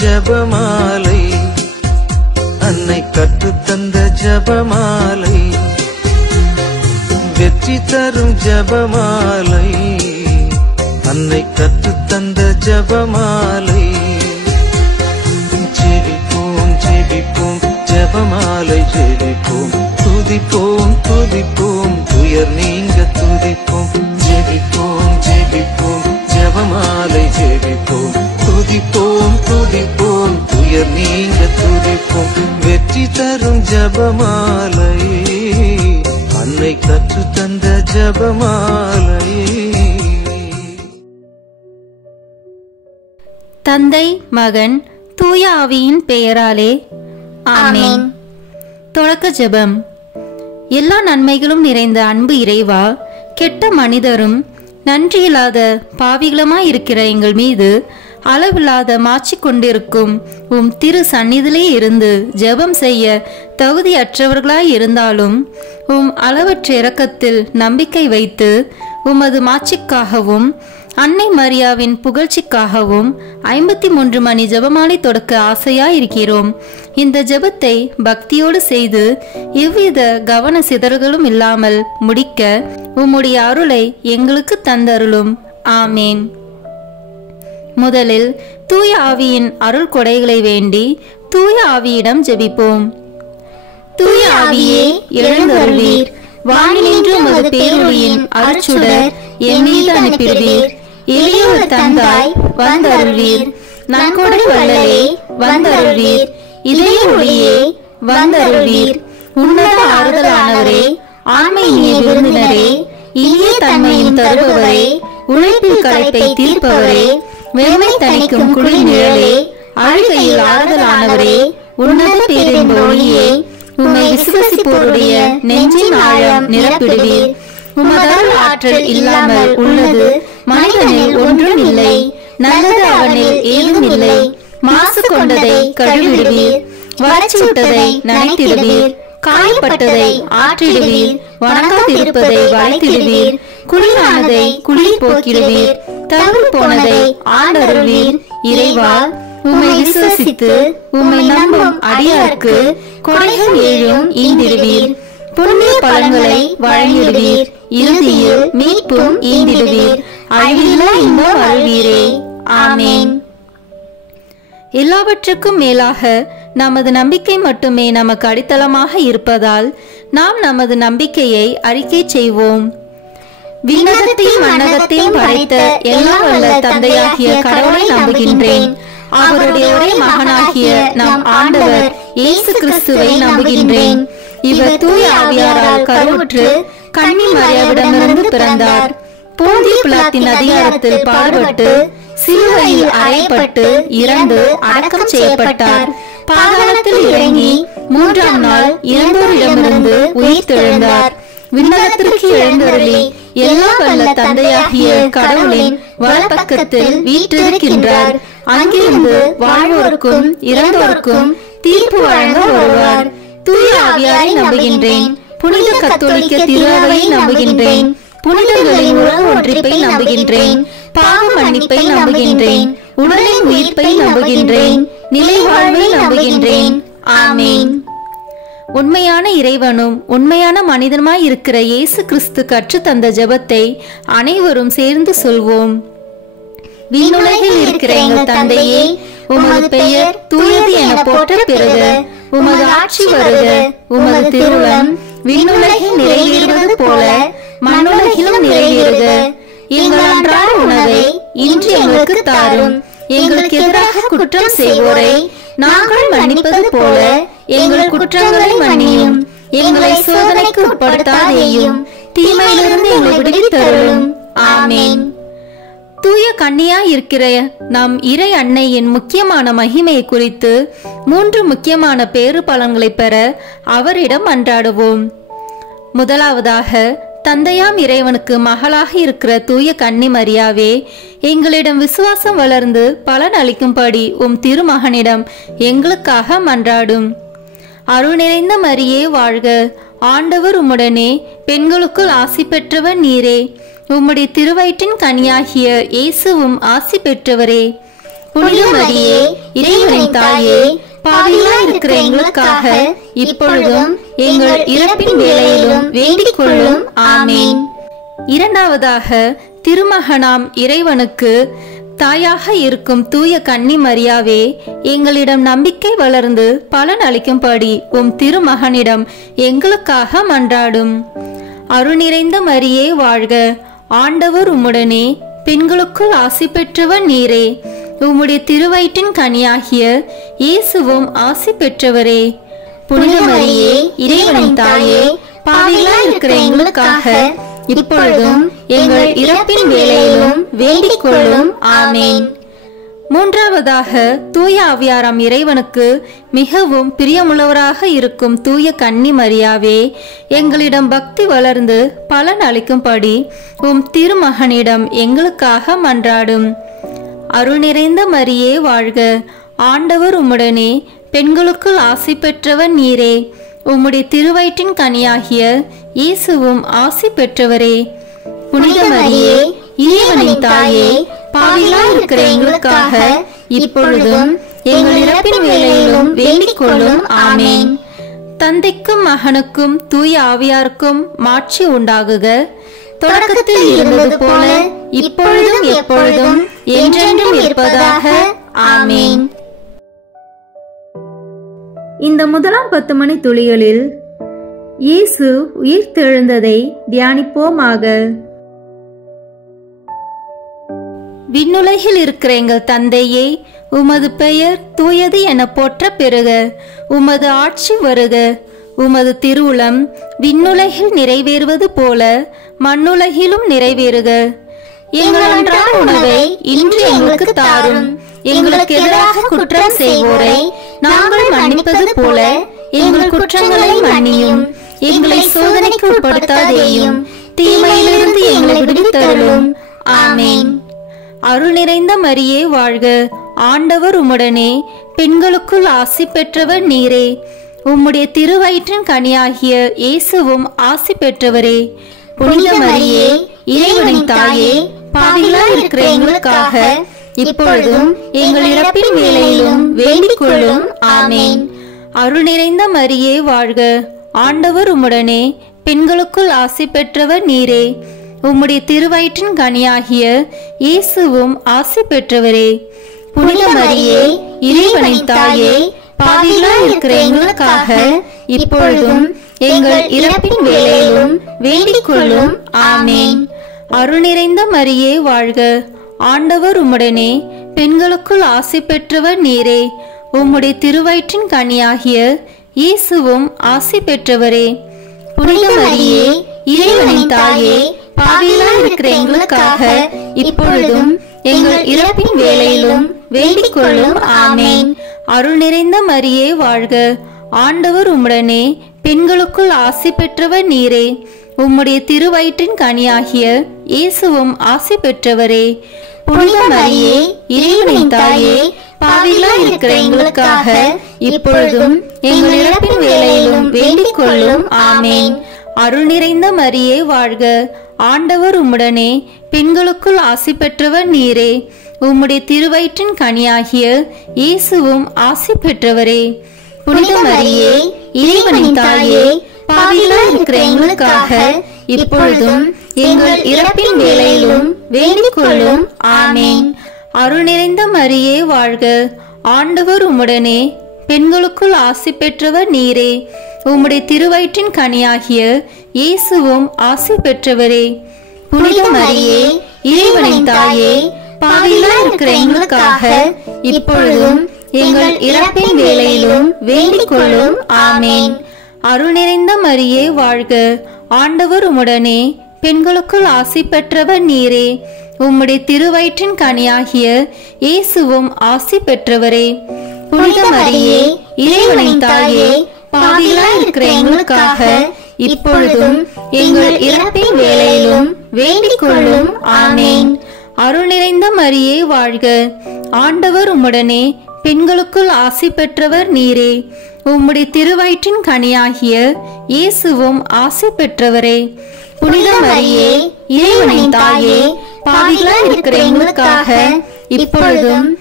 ஜபமாலை, அன்னை கற்றுத்தந்த ஜபமாலை, வெற்றி தரும் ஜபமாலை, அன்னை கற்றுத்தந்த ஜபமாலை. ஜெபிப்போம் ஜெபிப்போம் ஜபமாலை ஜெபிப்போம், துதிப்போம் துதிப்போம் துயர் நீங்க துதிப்போம். ஜெபிப்போம் ஜெபிப்போம் ஜபமாலை ஜெபிப்போம், துதிப்போம் துதிப்போம் துயர் நீங்க துதிப்போம். வெற்றி தரும் ஜபமாலை, அன்னை கற்று தந்த ஜபமாலை. தந்தை மகன் தூய ஆவியின் பெயராலே ஆமென். தொடக்க ஜெபம். எல்லா நன்மைகளும் நிறைந்த அன்பு இறைவா, கெட்ட மனிதரும் நன்றியில்லாத பாவிகளுமாயிருக்கிற எங்கள் மீது அளவில்லாத மாட்சி கொண்டிருக்கும் உம் திரு சந்நிதியிலே இருந்து ஜெபம் செய்ய தகுதியற்றவர்களாய் இருந்தாலும் உம் அளவற்ற இரக்கத்தில் நம்பிக்கை வைத்து உமது மாட்சிக்காகவும் அன்னை மரியாவின் புகழ்ச்சிக்காகவும் 53 மணி ஜெபமாலை தொடக்க ஆசையாயிருக்கிறோம். இந்த ஜெபத்தை பக்தியோடு செய்து எவ்வித கவன சிதறல்களும் இல்லாமல் முடிக்க உம்முடைய அருளை எங்களுக்கு தந்தருளும். ஆமேன். முதலில் தூய ஆவியின் அருள் கொடைகளை வேண்டி தூய ஆவியிடம் ஜெபிப்போம். தூய ஆவியே எழுந்தருளீர், வானினின்று உமது பேரொளியின் அருட்சுடர் என் மீது அனுப்பிடுவீர். எளியோர் தந்தாய் வந்தருள்வீர், நன்கொடை வள்ளலே வந்தருள்வீர், இதய ஒளியே வந்தருள்வீர். உன்னத ஆறுதலானவரே, ஆண்மை இனிய விருந்தினரே, இனிய தன்மையும் தருபவரே, உழைப்பில் களைப்பை தீர்ப்பவரே, வெறுமை தணிக்கும் குளிர் நிழலே, அழுகையில் ஆறுதலானவரே, உன்னத பேரின் ஒளியே, உம்மை விசுவசிப்போருடைய நெஞ்சின் ஆழம் நிரப்பிடுவீர். உமதருள் ஆற்றல் இல்லாமல் உள்ளது மனிதனில் ஒன்றும் இல்லை, நல்லது அவனில் ஏதும் இல்லை. மாசு கொண்டதை கழுவிடுவீர், வறட்சிவிட்டதை நனைத்திடுவீர், காயப்பட்டதை ஆற்றிடுவீர், வணங்காதிருப்பதை வளைத்திடுவீர், குளிரானதை குளிர் போக்கிடுவீர், தவறு போனதை ஆண்டருள்வீர். இறைவா, உம்மை விசுவசித்து உம்மை நம்பும் அடியாருக்கு கொடைகள் ஏழும் ஈந்திடுவீர், புண்ணிய பலன்களை வழங்கிடுவீர், இறுதியில் மீட்பும் ஈந்திடுவீர், அழிவில்லா இன்பம் அருள்வீரே. ஆமேன். எல்லாவற்றுக்கும் மேலாக நமது நம்பிக்கை மட்டுமே நமக்கு அடித்தளமாக இருப்பதால் நாம் நமது நம்பிக்கையை அறிக்கை செய்வோம். விண்ணகத்தையும் மண்ணகத்தையும் படைத்த எல்லாம் வல்ல தந்தையாகிய கடவுளை நம்புகின்றேன். அவருடைய ஒரே மகனாகிய நம் ஆண்டவர் இயேசு கிறிஸ்துவை நம்புகின்றேன். இவர் தூய ஆவியாரால் கருவுற்று கன்னி மரியாவிடமிருந்து பிறந்தார். போந்திய பிலாத்தின் அதிகாரத்தில் பாடுபட்டு சிலுவையில் அறையப்பட்டு இறந்து அடக்கம் செய்யப்பட்டார். பாதாளத்தில் இறங்கி 3ஆம் நாள் இறந்தோரிடமிருந்து உயிர்த்தெழுந்தார். விண்ணகத்திற்கு எழுந்தருளி எல்லா வல்ல தந்தையாகிய கடவுளின் வலப்பக்கத்தில் வீற்றிருக்கின்றார். அங்கிருந்து வாழ்வோருக்கும் இறந்தோருக்கும் தீர்ப்பு வழங்க வருவார். தூய ஆவியாரை நம்புகின்றேன். புனித கத்தோலிக்க திருஅவையை நம்புகின்றேன். புனிதர்களின் உறவு ஒன்றிப்பை நம்புகின்றேன். பாவ மன்னிப்பை நம்புகின்றேன். உடலின் உயிர்ப்பை நம்புகின்றேன். நிலை வாழ்வை நம்புகின்றேன். ஆமேன். உண்மையான இறைவனும் உண்மையான மனிதனுமாய் இருக்கிற இயேசு கிறிஸ்து கற்று தந்த ஜெபத்தை அனைவரும் சேர்ந்து சொல்வோம். விண்ணுலகில் இருக்கிற எங்கள் தந்தையே, உமது பெயர் தூயது என போற்ற பெறுக. உமது ஆட்சி வருக. உமது திருவுளம் விண்ணுலகில் நிறைவேறுவது போல மண்ணுலகிலும் நிறைவேறுக. எங்கள் அன்றாட உணவை இன்று எங்களுக்கு தாரும். எங்களுக்கு எதிராக குற்றம் செய்வோரை நாங்கள் மன்னிப்பது போல எங்கள் குற்றங்களை மன்னியும். எங்களை சோதனைக்கு உட்படுத்தாதேயும், தீமையிலிருந்து எங்களை விடுவித்தருளும். ஆமேன். தூய கன்னியா இருக்கிற நம் இறை அன்னையின் முக்கியமான மகிமையை குறித்து 3 முக்கியமான பேறு பலன்களை பெற அவரிடம் அன்றாடுவோம். முதலாவதாக, தந்தையாம் இறைவனுக்கு மகளாக இருக்கிற தூய கன்னி மரியாவே, எங்களிடம் விசுவாசம் வளர்ந்து பலன் அளிக்கும்படி உம் திருமகனிடம் எங்களுக்காக மன்றாடும். அருள் நிறைந்த மரியே வாழ்க. ஆண்டவர் உம்முடனே, பெண்களுக்குள் ஆசி பெற்றவர் நீரே. உம்முடைய திருவயிற்றின் கனியாகிய இயேசுவும் ஆசி பெற்றவரே. புனித மரியே இறைவனின் தாயே, பாவிகளாய் இருக்கிற எங்களுக்காக இப்பொழுதும் எங்கள் இறப்பின் வேளையிலும் வேண்டிக் கொள்ளும். ஆமேன். இரண்டாவதாக, திருமகனாம் இறைவனுக்கு தாயாக இருக்கும் தூய கன்னி மரியாவே, எங்களிடம் நம்பிக்கை வளர்ந்து பலன் அளிக்கும்படி உம் திருமகனிடம் எங்களுக்காக மன்றாடும். அருள்நிறைந்த மரியே வாழ்க, ஆண்டவர் உம்முடனே, பெண்களுக்குள் ஆசி பெற்றவர் நீரே, உம்முடைய திருவயிற்றின் கனியாகிய இயேசுவும் ஆசி பெற்றவரே. புனித மரியே இறைவனின் தாயே, பாவிகளாய் இருக்கிற எங்களுக்காக இப்பொழுதும் எங்கள் இறப்பின் வேளையிலும் வேண்டிக் கொள்ளும். ஆமேன். மூன்றாவதாக, தூய ஆவியாராம் இறைவனுக்கு மிகவும் பிரியமுள்ளவராக இருக்கும் தூய கன்னி மரியாவே, எங்களிடம் பக்தி வளர்ந்து பலன் அளிக்கும்படி உம் திருமகனிடம் எங்களுக்காக மன்றாடும். அருள் நிறைந்த மரியே வாழ்க, ஆண்டவர் உம்முடனே, பெண்களுக்குள் ஆசி பெற்றவர் நீரே, உம்முடைய திருவயிற்றின் கனியாகிய இயேசுவும் ஆசி பெற்றவரே. புனித மரியே இறைவனின் தாயே, பாவிகளாய் இருக்கிற எங்களுக்காக இப்பொழுதும் எங்கள் இறப்பின் வேளையிலும் வேண்டிக் கொள்ளும். ஆமேன். தந்தைக்கும் மகனுக்கும் தூய ஆவியாருக்கும் மாட்சி உண்டாகுக. தொடக்கத்தில் இருந்தது போல இப்பொழுதும் எப்பொழுதும் என்றென்றும் இருப்பதாக. ஆமேன். இந்த முதலாம் 10 மணி துளிகளில் இயேசு உயிர்த்தெழுந்ததை தியானிப்போமாக. விண்ணுலகில் இருக்கிற எங்கள் தந்தையே, உமது பெயர் தூயது என போற்ற பெறுக. உமது ஆட்சி வருக. உமது திருவுளம் விண்ணுலகில் நிறைவேறுவது போல மண்ணுலகிலும் நிறைவேறுக. எங்கள் அன்றாட உணவை இன்று எங்களுக்கு தாரும். எங்களுக்கு எதிராக குற்றம் செய்வோரை நாங்கள் மன்னிப்பது போல எங்கள் குற்றங்களை மன்னியும். எங்களை சோதனைக்கு உட்படுத்தாதேயும், தீமையிலிருந்து எங்களை விடுவித்தருளும். ஆமேன். அருள் நிறைந்த மரியே வாழ்க, ஆண்டவர் உம்முடனே, பெண்களுக்குள் ஆசி பெற்றவர் நீரே, உம்முடைய திருவயிற்றின் கனியாகிய இயேசுவும் ஆசி பெற்றவரே. புனித மரியே இறைவனின் தாயே, பாவிகளாய் இருக்கிற எங்களுக்காக இப்பொழுதும் எங்கள் இறப்பின் வேளையிலும் வேண்டிக் கொள்ளும். ஆமேன். அருள் நிறைந்த மரியே வாழ்க, ஆண்டவர் உம்முடனே, பெண்களுக்குள் ஆசி பெற்றவர் நீரே, உம்முடைய திருவயிற்றின் கனியாகிய இயேசுவும் ஆசி பெற்றவரே. புனித மரியே இறைவனின் தாயே, பாவிகளாய் இருக்கிற எங்களுக்காக இப்பொழுதும் எங்கள் இறப்பின் வேளையிலும் வேண்டிக் கொள்ளும். ஆமேன். அருள் நிறைந்த மரியே வாழ்க, ஆண்டவர் உம்முடனே, பெண்களுக்குள் ஆசி பெற்றவர் நீரே, உம்முடைய திருவயிற்றின் கனியாகிய இயேசுவும் ஆசி பெற்றவரே. புனித மரியே இறைவனின் தாயே, பாவிகளாய் இருக்கிற எங்களுக்காக இப்பொழுதும் எங்கள் இறப்பின் வேளையிலும் வேண்டிக் கொள்ளும். ஆமேன். அருள் நிறைந்த மரியே வாழ்க, ஆண்டவர் உம்முடனே, பெண்களுக்குள் ஆசி பெற்றவர் நீரே, உம்முடைய திருவயிற்றின் கனியாகிய இயேசுவும் ஆசி பெற்றவரே. புனித மரியே இறைவனின் தாயே, பாவிகளாய் இருக்கிற எங்களுக்காக இப்பொழுதும் எங்கள் இறப்பின் வேளையிலும் வேண்டிக் கொள்ளும். ஆமேன். அருள் நிறைந்த மரியே வாழ்க, ஆண்டவர் உம்முடனே, பெண்களுக்குள் ஆசி பெற்றவர் நீரே, உம்முடைய திருவயிற்றின் கனியாகிய இயேசுவும் ஆசி பெற்றவரே. புனித மரியே இறைவனின் தாயே, பாவிகளாய் இருக்கிற எங்களுக்காக இப்பொழுதும் எங்கள் இறப்பின் வேளையிலும் வேண்டிக் கொள்ளும். ஆமேன். அருள் நிறைந்த மரியே வாழ்க, ஆண்டவர் உம்முடனே, பெண்களுக்குள் ஆசி பெற்றவர் நீரே, உம்முடைய திருவயிற்றின் கனியாகிய இயேசுவும் ஆசி பெற்றவரே. புனித மரியே இறைவனின் தாயே, பாவிகளாய் இருக்கிற எங்களுக்காக இப்பொழுதும் எங்கள் இறப்பின் வேளையிலும் வேண்டிக் கொள்ளும். ஆமேன். அருள் நிறைந்த மரியே வாழ்க, ஆண்டவர் உம்முடனே, பெண்களுக்குள் ஆசி பெற்றவர் நீரே, உம்முடைய திருவயிற்றின் கனியாகிய இயேசுவும் ஆசி பெற்றவரே. புனித மரியே இறைவனின் தாயே, பாவிகளாய் இருக்கிற எங்களுக்காக இப்பொழுதும் எங்கள் இறப்பின் வேளையிலும் வேண்டிக் கொள்ளும். ஆமேன். அருள் நிறைந்த மரியே வாழ்க, ஆண்டவர் உம்முடனே, பெண்களுக்குள் ஆசி பெற்றவர் நீரே, உம்முடைய திருவயிற்றின் கனியாகிய இயேசுவும் ஆசி பெற்றவரே. புனித மரியே இறைவனின் தாயே, பாவிகளாய் இருக்கிற எங்களுக்காக இப்பொழுதும்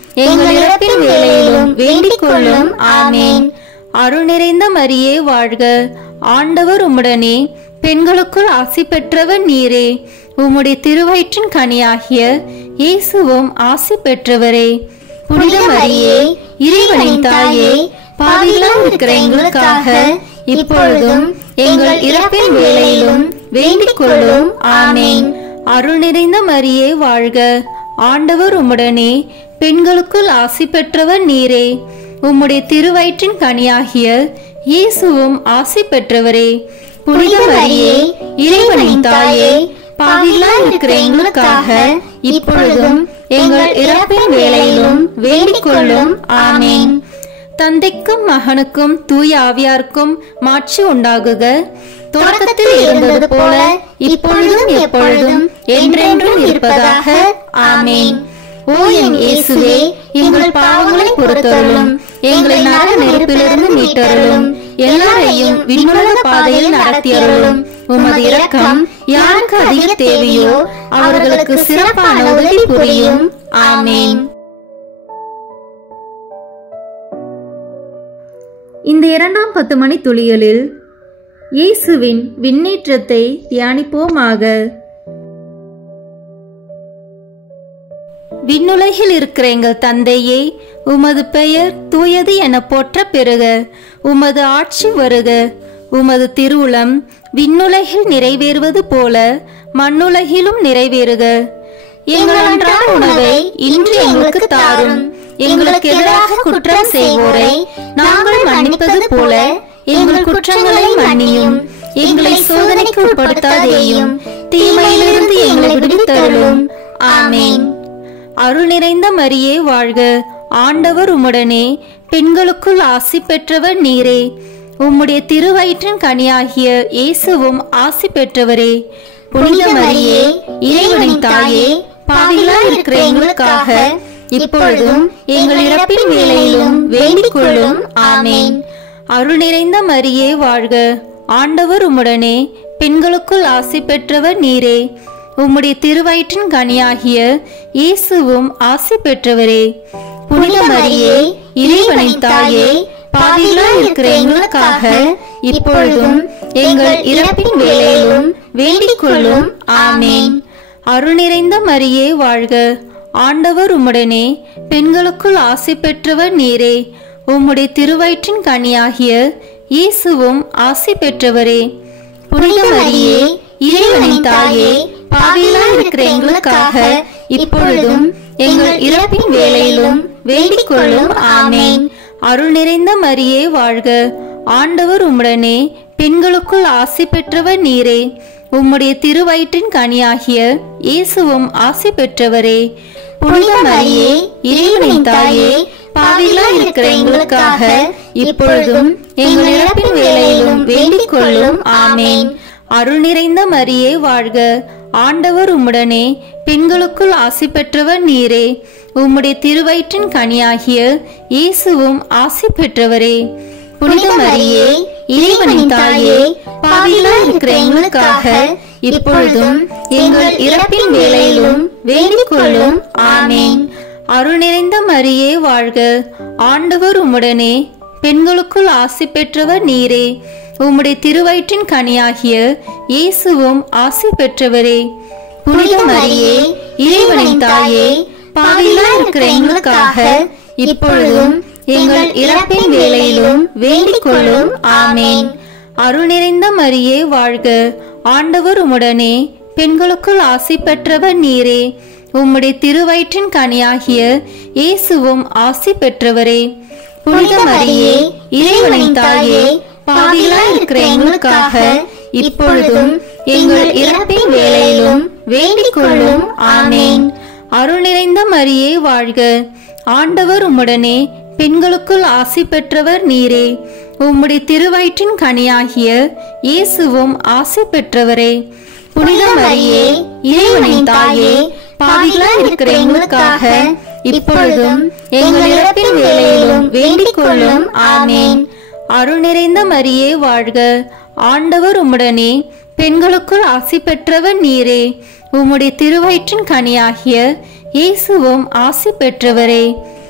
எங்கள் இறப்பின் வேளையிலும் வேண்டிக் கொள்ளும். ஆமேன். அருள் நிறைந்த மரியே வாழ்க, ஆண்டவர் உம்முடனே, பெண்களுக்குள் ஆசி பெற்றவர் நீரே. உம்முடைய திருவயிற்றின் கனியாகிய இயேசுவும் ஆசி பெற்றவரே. புனித மரியே, இறைவனின் தாயே, பாவிகளாய் இருக்கிற எங்களுக்காக இப்பொழுதும் எங்கள் இறப்பின் வேளையிலும் வேண்டிக் கொள்ளும். ஆமேன். அருள் நிறைந்த மரியே வாழ்க, ஆண்டவர் உம்முடனே, பெண்களுக்குள் ஆசி பெற்றவர் நீரே. உம்முடைய திருவயிற்றின் கனியாகிய இயேசுவும் ஆசி பெற்றவரே. புனித மரியே, இறைவனின் தாயே, பாவிகளாய் இருக்கிற எங்களுக்காக இப்பொழுதும் எங்கள் இறப்பின் வேளையிலும் வேண்டிக் கொள்ளும். ஆமேன். தந்தைக்கும் மகனுக்கும் தூய ஆவியாருக்கும் மாட்சி உண்டாகுக. தொடக்கத்தில் இருந்தது போல இப்பொழுதும் எப்பொழுதும் என்றென்றும் இருப்பதாக. ஆமேன். ஓ என் இயேசுவே, எங்கள் பாவங்களை பொறுத்தருளும், எங்களை நரக நெருப்பிலிருந்து மீட்டருளும், எல்லாரையும் விண்ணுலக பாதையில் நடத்தியருளும். உமது இரக்கம் யாருக்கு அதிக தேவையோ அவர்களுக்கு சிறப்பான உதவி புரியும். ஆமேன். இந்த 2ஆம் 10 மணி துளிகளில் இயேசுவின் விண்ணேற்றத்தை தியானிப்போமாக. விண்ணுலகில் இருக்கிற எங்கள் தந்தையே, உமது பெயர் தூயது என போற்ற பெறுக. உமது ஆட்சி வருக. உமது திருவுளம் விண்ணுலகில் நிறைவேறுவது போல மண்ணுலகிலும் நிறைவேறுக. எங்கள் அன்றாட உணவை இன்று எங்களுக்கு தாரும். எங்களுக்கு எதிராக குற்றம் செய்வோரை நாங்கள் மன்னிப்பது போல எங்கள் குற்றங்களை மன்னியும். எங்களை சோதனைக்கு உட்படுத்தாதேயும், தீமையிலிருந்து எங்களை விடுவித்தருளும். ஆமேன். அருள் நிறைந்த மரியே வாழ்க, ஆண்டவர் உம்முடனே, பெண்களுக்குள் ஆசி பெற்றவர் நீரே. உம்முடைய திருவயிற்றின் கனியாகிய இயேசுவும் ஆசி பெற்றவரே. புனித மரியே, இறைவனின் தாயே, பாவிகளாய் இருக்கிற எங்களுக்காக இப்பொழுதும் எங்கள் இறப்பின் வேளையிலும் வேண்டிக் கொள்ளும். ஆமேன். அருள் நிறைந்த மரியே வாழ்க, ஆண்டவர் உம்முடனே, பெண்களுக்குள் ஆசி பெற்றவர் நீரே. உம்முடைய திருவயிற்றின் கனியாகிய இயேசுவும் ஆசி பெற்றவரே. புனித மரியே, இறைவனின் தாயே, பாவிகளாய் இருக்கிற எங்களுக்காக இப்பொழுதும் எங்கள் இறப்பின் வேளையிலும் வேண்டிக் கொள்ளும். ஆமேன். அருள் நிறைந்த மரியே வாழ்க, ஆண்டவர் உம்முடனே, பெண்களுக்குள் ஆசி பெற்றவர் நீரே. உம்முடைய திருவயிற்றின் கனியாகிய இயேசுவும் ஆசி பெற்றவரே. புனித மரியே, இறைவனின் தாயே, பாவிகளாய் இருக்கிற எங்களுக்காக இப்பொழுதும் எங்கள் இறப்பின் வேளையிலும் வேண்டிக் கொள்ளும். ஆமேன். அருள் நிறைந்த மரியே வாழ்க, ஆண்டவர் உம்முடனே, பெண்களுக்குள் ஆசி பெற்றவர் நீரே. உம்முடைய திருவயிற்றின் கனியாகிய இயேசுவும் ஆசி பெற்றவரே. புனித மரியே, இறைவனின் தாயே, பாவிகளாய் இருக்கிற எங்களுக்காக இப்பொழுதும் எங்கள் இறப்பின் வேளையிலும் வேண்டிக் கொள்ளும். ஆமேன். அருள் நிறைந்த மரியே வாழ்க, ஆண்டவர் உம்முடனே, பெண்களுக்குள் ஆசி பெற்றவர் நீரே. உம்முடைய திருவயிற்றின் கனியாகிய இயேசுவும் ஆசி பெற்றவரே. புனித மரியே, இறைவனின் தாயே, பாவிகளாய் இருக்கிற எங்களுக்காக இப்பொழுதும் எங்கள் இறப்பின் வேளையிலும் வேண்டிக் கொள்ளும். ஆமேன். அருள் நிறைந்த மரியே வாழ்க, ஆண்டவர் உம்முடனே, பெண்களுக்குள் ஆசி பெற்றவர் நீரே. உம்முடைய திருவயிற்றின் கனியாகிய இயேசுவும் ஆசி பெற்றவரே. புனித மரியே, இறைவனின் தாயே, பாவிகளாய் இருக்கிற எங்களுக்காக இப்பொழுதும் எங்கள் இறப்பின் வேளையிலும் வேண்டிக் கொள்ளும். ஆமேன். அருள் நிறைந்த மரியே வாழ்க, ஆண்டவர் உம்முடனே, பெண்களுக்குள் ஆசி பெற்றவர் நீரே. உம்முடைய திருவயிற்றின் கனியாகிய இயேசுவும் ஆசி பெற்றவரே. புனித மரியே, இறைவனின் தாயே, பாவிகளாய் இருக்கிற எங்களுக்காக இப்பொழுதும் எங்கள் இறப்பின் வேளையிலும் வேண்டிக் கொள்ளும். ஆமேன். அருள் நிறைந்த மரியே வாழ்க, ஆண்டவர் உம்முடனே, பெண்களுக்குள் ஆசி பெற்றவர் நீரே. உம்முடைய திருவயிற்றின் கனியாகிய இயேசுவும் ஆசி பெற்றவரே. புனித மரியே, இறைவனின் தாயே, பாவிகளாய் இருக்கிற எங்களுக்காக இப்பொழுதும் எங்கள் இறப்பின் வேளையிலும் வேண்டிக் கொள்ளும். ஆமேன். அருள் நிறைந்த மரியே வாழ்க, ஆண்டவர் உம்முடனே, பெண்களுக்குள் ஆசி பெற்றவர் நீரே. உம்முடைய திருவயிற்றின் கனியாகிய இயேசுவும் ஆசி பெற்றவரே.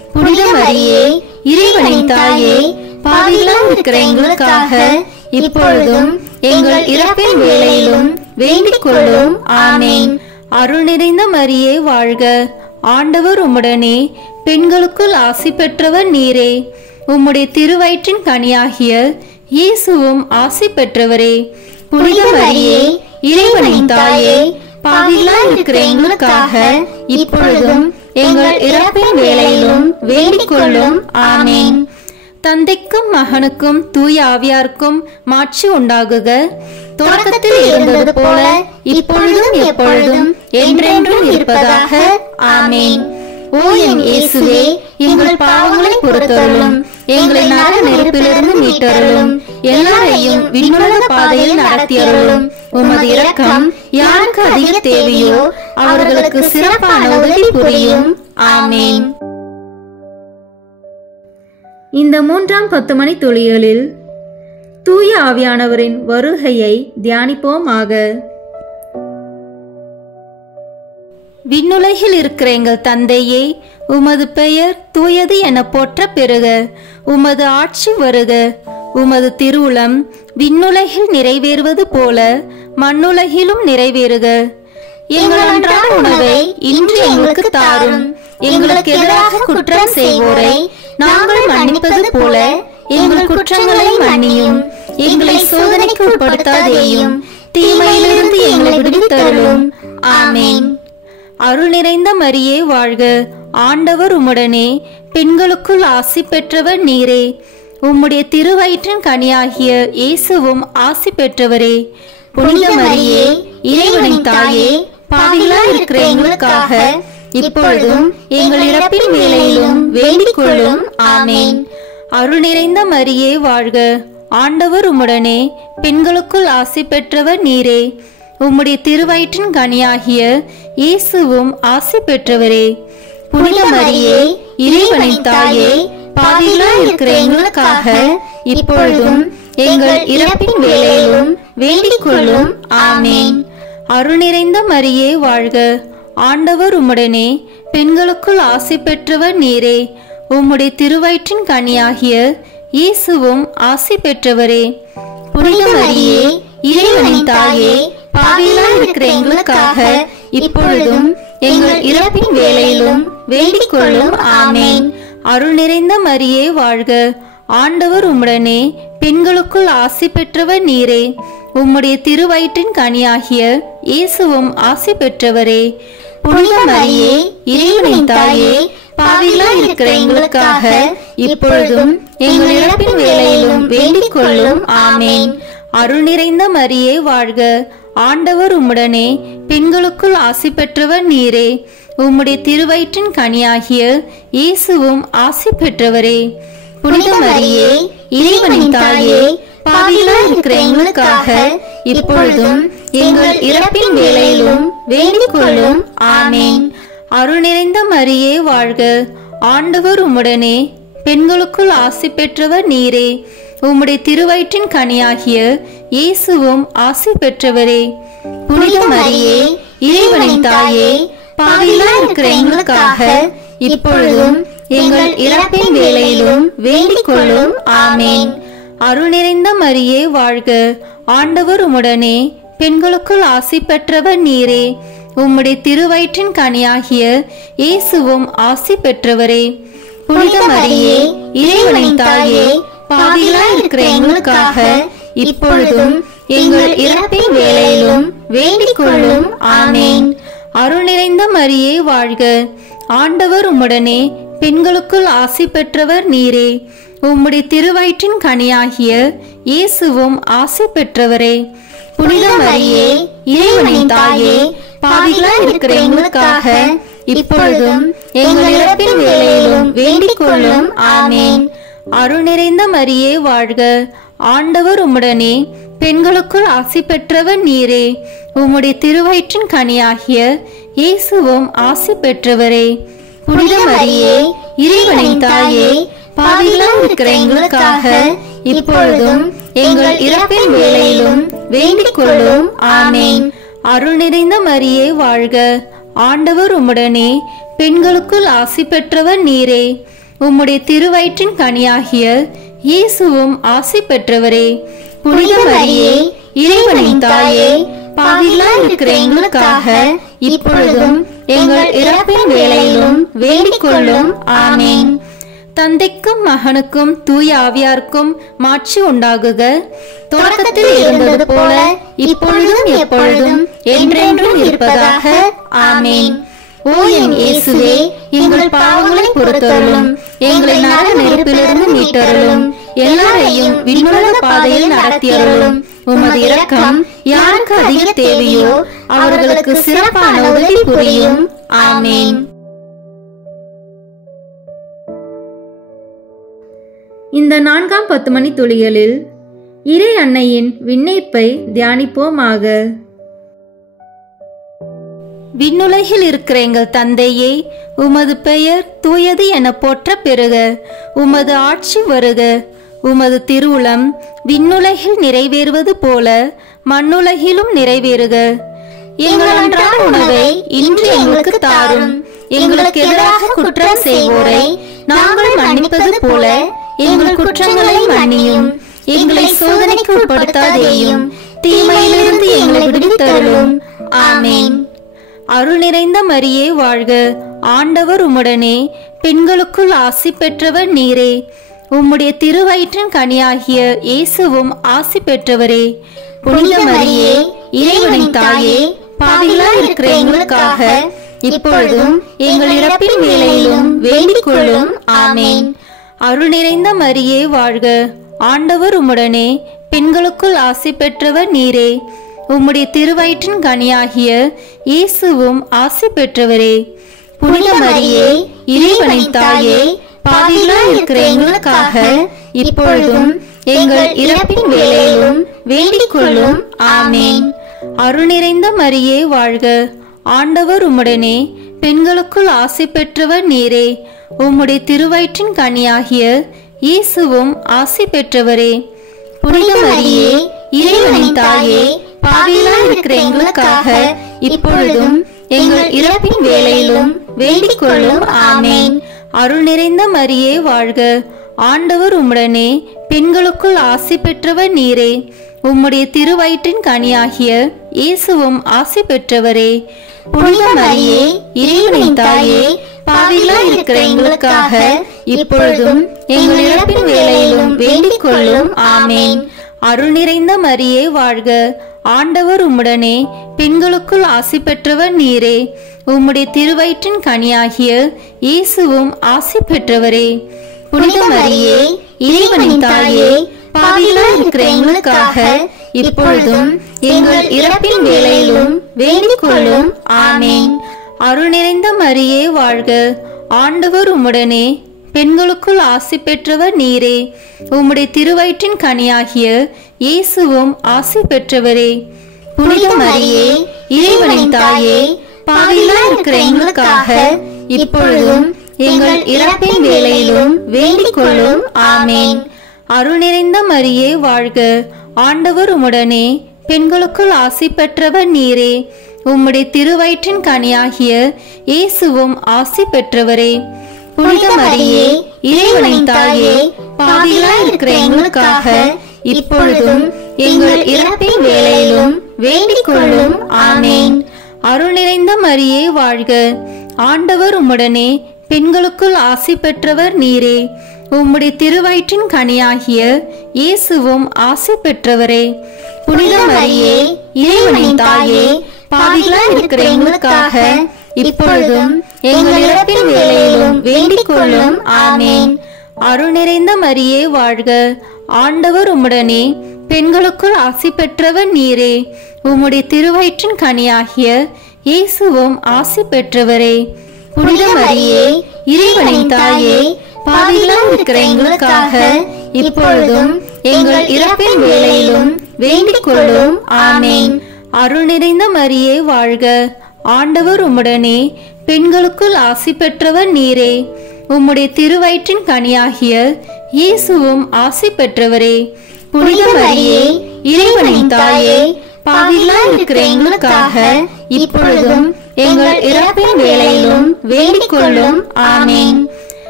புனித மரியே இறைவனின் தாயே, பாவிகளாய் இருக்கிற எங்களுக்காக இப்பொழுதும் எங்கள் இறப்பின் வேளையிலும் வேண்டிக் கொள்ளும். ஆமென். அருள் நிறைந்த மரியே வாழ்க, ஆண்டவர் உம்முடனே, பெண்களுக்குள் ஆசி பெற்றவர் நீரே. உம்முடைய திருவயிற்றின் கனியாகிய இயேசுவும் ஆசி பெற்றவரே. புனித மரியே இறைவனின் தாயே, பாவிகளாய் இருக்கிற எங்களுக்காக இப்பொழுதும் எங்கள் இறப்பின் வேளையிலும் வேண்டிக் கொள்ளும். ஆமென். தந்தைக்கும் மகனுக்கும் தூய ஆவியாருக்கும் மாட்சி உண்டாகுக. தொடக்கத்தில் இருந்தது போல இப்பொழுதும் எப்பொழுதும் என்றென்றும் இருப்பதாக. ஆமென். ஓ என் இயேசுவே, எங்கள் பாவங்களை பொறுத்தருளும், எங்களை நரக நெருப்பிலிருந்து மீட்டருளும், எல்லாரையும் விண்ணுலக பாதையில் நடத்தியருளும். உமது இரக்கம் யாருக்கு அதிக தேவையோ அவர்களுக்கு சிறப்பான உதவி புரியும். ஆமென். இந்த 3ஆம் 10 மணி துளிகளில் தூய ஆவியானவரின் வருகையை தியானிப்போமாக. விண்ணுலகில் இருக்கிற எங்கள் தந்தையே, உமது பெயர் தூயது என போற்ற பெறுக. உமது ஆட்சி வருக. உமது திருவுளம் விண்ணுலகில் நிறைவேறுவது போல மண்ணுலகிலும் நிறைவேறுக. எங்கள் அன்றாட உணவை இன்று எங்களுக்கு தாரும். எங்களுக்கு எதிராக குற்றம் செய்வோரை நாங்கள் மன்னிப்பது போல எங்கள் குற்றங்களை மன்னியும். எங்களை சோதனைக்கு உட்படுத்தாதேயும், தீமையிலிருந்து எங்களை விடுவித்தருளும். ஆமென். அருள் நிறைந்த மரியே வாழ்க, ஆண்டவர் உம்முடனே, பெண்களுக்குள் ஆசி பெற்றவர் நீரே. உம்முடைய திருவயிற்றின் கனியாகிய இயேசுவும் ஆசி பெற்றவரே. புனித மரியே இறைவனின் தாயே, பாவிகளாய் இருக்கிற எங்களுக்காக இப்பொழுதும் எங்கள் இறப்பின் வேளையிலும் வேண்டிக் கொள்ளும். ஆமென். அருள் நிறைந்த மரியே வாழ்க, ஆண்டவர் உம்முடனே, பெண்களுக்குள் ஆசி பெற்றவர் நீரே. உம்முடைய திருவயிற்றின் கனியாகிய இயேசுவும் ஆசி பெற்றவரே. புனித மரியே இறைவனின் தாயே, பாவிகளாய் இருக்கிற எங்களுக்காக இப்பொழுதும் எங்கள் இறப்பின் வேளையிலும் வேண்டிக் கொள்ளும். ஆமென். அருள் நிறைந்த மரியே வாழ்க, ஆண்டவர் உம்முடனே, பெண்களுக்குள் ஆசி பெற்றவர் நீரே. உம்முடைய திருவயிற்றின் கனியாகிய இயேசுவும் ஆசி பெற்றவரே. புனித மரியே இறைவனின் தாயே, பாவிகளாய் இருக்கிற எங்களுக்காக இப்பொழுதும் எங்கள் இறப்பின் வேளையிலும் வேண்டிக் கொள்ளும். ஆமென். அருள் நிறைந்த மரியே வாழ்க, ஆண்டவர் உம்முடனே, பெண்களுக்குள் ஆசி பெற்றவர் நீரே. உம்முடைய திருவயிற்றின் கனியாகிய இயேசுவும் ஆசி பெற்றவரே. புனித மரியே இறைவனின் தாயே, பாவிகளாய் இருக்கிற எங்களுக்காக இப்பொழுதும் எங்கள் இறப்பின் வேளையிலும் வேண்டிக் கொள்ளும். ஆமென். அருள் நிறைந்த மரியே வாழ்க, ஆண்டவர் உம்முடனே, பெண்களுக்குள் ஆசி பெற்றவர் நீரே. உம்முடைய திருவயிற்றின் கனியாகிய இயேசுவும் ஆசி பெற்றவரே. புனித மரியே இறைவனின் தாயே, பாவிகளாய் இருக்கிற எங்களுக்காக இப்பொழுதும் எங்கள் இறப்பின் வேளையிலும் வேண்டிக் கொள்ளும். ஆமென். அருள் நிறைந்த மரியே வாழ்க, ஆண்டவர் உம்முடனே, பெண்களுக்குள் ஆசி பெற்றவர் நீரே. உம்முடைய திருவயிற்றின் கனியாகிய இயேசுவும் ஆசி பெற்றவரே. புனித மரியே இறைவனின் தாயே, பாவிகளாய் இருக்கிற எங்களுக்காக இப்பொழுதும் எங்கள் இறப்பின் வேளையிலும் வேண்டிக் கொள்ளும். ஆமென். அருள் நிறைந்த மரியே வாழ்க, ஆண்டவர் உம்முடனே, பெண்களுக்குள் ஆசி பெற்றவர் நீரே. உம்முடைய திருவயிற்றின் கனியாகிய இயேசுவும் ஆசி பெற்றவரே. புனித மரியே இறைவனின் தாயே, பாவிகளாய் இருக்கிற எங்களுக்காக இப்பொழுதும் எங்கள் இறப்பின் வேளையிலும் வேண்டிக் கொள்ளும். ஆமென். அருள் நிறைந்த மரியே வாழ்க, ஆண்டவர் உம்முடனே, பெண்களுக்குள் ஆசி பெற்றவர் நீரே. உம்முடைய திருவயிற்றின் கனியாகிய இயேசுவும் ஆசி பெற்றவரே. புனித மரியே இறைவனின் தாயே, பாவிகளாய் இருக்கிற எங்களுக்காக இப்பொழுதும் எங்கள் இறப்பின் வேளையிலும் வேண்டிக் கொள்ளும். ஆமென். அருள் நிறைந்த மரியே வாழ்க, ஆண்டவர் உம்முடனே, பெண்களுக்குள் ஆசி பெற்றவர் நீரே. உம்முடைய திருவயிற்றின் கனியாகிய இயேசுவும் ஆசி பெற்றவரே. புனித மரியே இறைவனின் தாயே, பாவிகளாய் இருக்கிற எங்களுக்காக இப்பொழுதும் எங்கள் இறப்பின் வேளையிலும் வேண்டிக் கொள்ளும். ஆமென். அருள் நிறைந்த மரியே வாழ்க, ஆண்டவர் உம்முடனே, பெண்களுக்குள் ஆசி பெற்றவர் நீரே. உம்முடைய திருவயிற்றின் கனியாகிய இயேசுவும் ஆசி பெற்றவரே. புனித மரியே, இறைவனின் தாயே, பாவிகளாய் இருக்கிற எங்களுக்காக இப்பொழுதும் எங்கள் இறப்பின் வேளையிலும் வேண்டிக் கொள்ளும். ஆமேன். தந்தைக்கும் மகனுக்கும் தூய ஆவியாருக்கும் மாட்சி உண்டாகுக. தொடக்கத்தில் இருந்தது போல இப்பொழுதும் எப்பொழுதும் என்றென்றும் இருப்பதாக. ஆமேன். ஓ என் இயேசுவே, எங்கள் பாவங்களை பொறுத்தருளும், எங்களை நரக நெருப்பிலிருந்து மீட்டருளும், எல்லாரையும் விண்ணுலக பாதையில் நடத்தியருளும். உமது இரக்கம் யாருக்கு அதிக தேவையோ அவர்களுக்கு சிறப்பான உதவி புரியும். ஆமேன். இந்த 4ஆம் 10 மணி துளிகளில் இறை அன்னையின் விண்ணேற்பை தியானிப்போமாக. விண்ணுலகில் இருக்கிற எங்கள் தந்தையே, உமது பெயர் தூயது என போற்ற பெறுக. உமது ஆட்சி வருக. உமது திருவுளம் விண்ணுலகில் நிறைவேறுவது போல மண்ணுலகிலும் நிறைவேறுக. எங்கள் அன்றாட உணவை இன்று எங்களுக்கு தாரும். எங்களுக்கு எதிராக குற்றம் செய்வோரை நாங்கள் மன்னிப்பது போல எங்கள் குற்றங்களை மன்னியும். எங்களை சோதனைக்கு உட்படுத்தாதேயும், தீமையிலிருந்து எங்களை விடுவித்தருளும். ஆமேன். அருள் நிறைந்த மரியே வாழ்க. ஆண்டவர் உம்முடனே, பெண்களுக்குள் ஆசி பெற்றவர் நீரே. உம்முடைய திருவயிற்றின் கனியாகிய இயேசுவும் ஆசி பெற்றவரே. புனித மரியே, இறைவனின் தாயே, பாவிகளாய் இருக்கிற எங்களுக்காக இப்பொழுதும் எங்கள் இறப்பின் வேளையிலும் வேண்டிக் கொள்ளும். ஆமேன். அருள் நிறைந்த மரியே வாழ்க. ஆண்டவர் உம்முடனே, பெண்களுக்குள் ஆசி பெற்றவர் நீரே. உம்முடைய திருவயிற்றின் கனியாகிய இயேசுவும் ஆசி பெற்றவரே. புனித மரியே, இறைவனின் தாயே, பாவிகளாய் இருக்கிற எங்களுக்காக இப்பொழுதும் எங்கள் இறப்பின் வேளையிலும் வேண்டிக் கொள்ளும். ஆமேன். அருள் நிறைந்த மரியே வாழ்க. ஆண்டவர் உம்முடனே, பெண்களுக்குள் ஆசி பெற்றவர் நீரே. உம்முடைய திருவயிற்றின் கனியாகிய இயேசுவும் ஆசி பெற்றவரே. புனித மரியே, இறைவனின் தாயே, பாவிகளாய் இருக்கிற எங்களுக்காக இப்பொழுதும் எங்கள் இறப்பின் வேளையிலும் வேண்டிக் கொள்ளும். ஆமேன். அருள் நிறைந்த மரியே வாழ்க. ஆண்டவர் உம்முடனே, பெண்களுக்குள் ஆசி பெற்றவர் நீரே. உம்முடைய திருவயிற்றின் கனியாகிய இயேசுவும் ஆசி பெற்றவரே. புனித மரியே, இறைவனின் தாயே, பாவிகளாய் இருக்கிற எங்களுக்காக இப்பொழுதும் எங்கள் இறப்பின் வேளையிலும் வேண்டிக் கொள்ளும். ஆமேன். அருள் நிறைந்த மரியே வாழ்க. ஆண்டவர் உம்முடனே, பெண்களுக்குள் ஆசி பெற்றவர் நீரே. உம்முடைய திருவயிற்றின் கனியாகிய இயேசுவும் ஆசி பெற்றவரே. புனித மரியே, இறைவனின் தாயே, பாவிகளாய் இருக்கிற எங்களுக்காக இப்பொழுதும் எங்கள் இறப்பின் வேளையிலும் வேண்டிக் கொள்ளும். ஆமேன். அருள் நிறைந்த மரியே வாழ்க. ஆண்டவர் உம்முடனே, பெண்களுக்குள் ஆசி பெற்றவர் நீரே. உம்முடைய திருவயிற்றின் கனியாகிய இயேசுவும் ஆசி பெற்றவரே. புனித மரியே, இறைவனின் தாயே, பாவிகளாய் இருக்கிற எங்களுக்காக இப்பொழுதும் எங்கள் இறப்பின் வேளையிலும் வேண்டிக் கொள்ளும். ஆமேன். அருள் நிறைந்த மரியே வாழ்க. ஆண்டவர் உம்முடனே, பெண்களுக்குள் ஆசி பெற்றவர் நீரே. உம்முடைய திருவயிற்றின் கனியாகிய இயேசுவும் ஆசி பெற்றவரே. புனித மரியே, இறைவனின் தாயே, பாவிகளாய் இருக்கிற எங்களுக்காக இப்பொழுதும் எங்கள் இறப்பின் வேளையிலும் வேண்டிக் கொள்ளும். ஆமேன். அருள் நிறைந்த மரியே வாழ்க. ஆண்டவர் உம்முடனே, பெண்களுக்குள் ஆசி பெற்றவர் நீரே. உம்முடைய திருவயிற்றின் கனியாகிய இயேசுவும் ஆசி பெற்றவரே. புனித மரியே, இறைவனின் தாயே, பாவிகளாய் இருக்கிற எங்களுக்காக இப்பொழுதும் எங்கள் இறப்பின் வேளையிலும் வேண்டிக் கொள்ளும். ஆமேன். அருள் நிறைந்த மரியே வாழ்க. ஆண்டவர் உம்முடனே, பெண்களுக்குள் ஆசி பெற்றவர் நீரே. உம்முடைய திருவயிற்றின் கனியாகிய இயேசுவும் ஆசி பெற்றவரே. புனித மரியே, இறைவனின் தாயே, பாவிகளாய் இருக்கிற எங்களுக்காக இப்பொழுதும் எங்கள் இறப்பின் வேளையிலும் வேண்டிக் கொள்ளும். ஆமேன். அருள் நிறைந்த மரியே வாழ்க. ஆண்டவர் உம்முடனே, பெண்களுக்குள் ஆசி பெற்றவர் நீரே. உம்முடைய திருவயிற்றின் கனியாகிய இயேசுவும் ஆசி பெற்றவரே. புனித மரியே, இறைவனின் தாயே, பாவிகளாய் இருக்கிற எங்களுக்காக இப்பொழுதும் எங்கள் இறப்பின் வேளையிலும் வேண்டிக் கொள்ளும். ஆமேன்.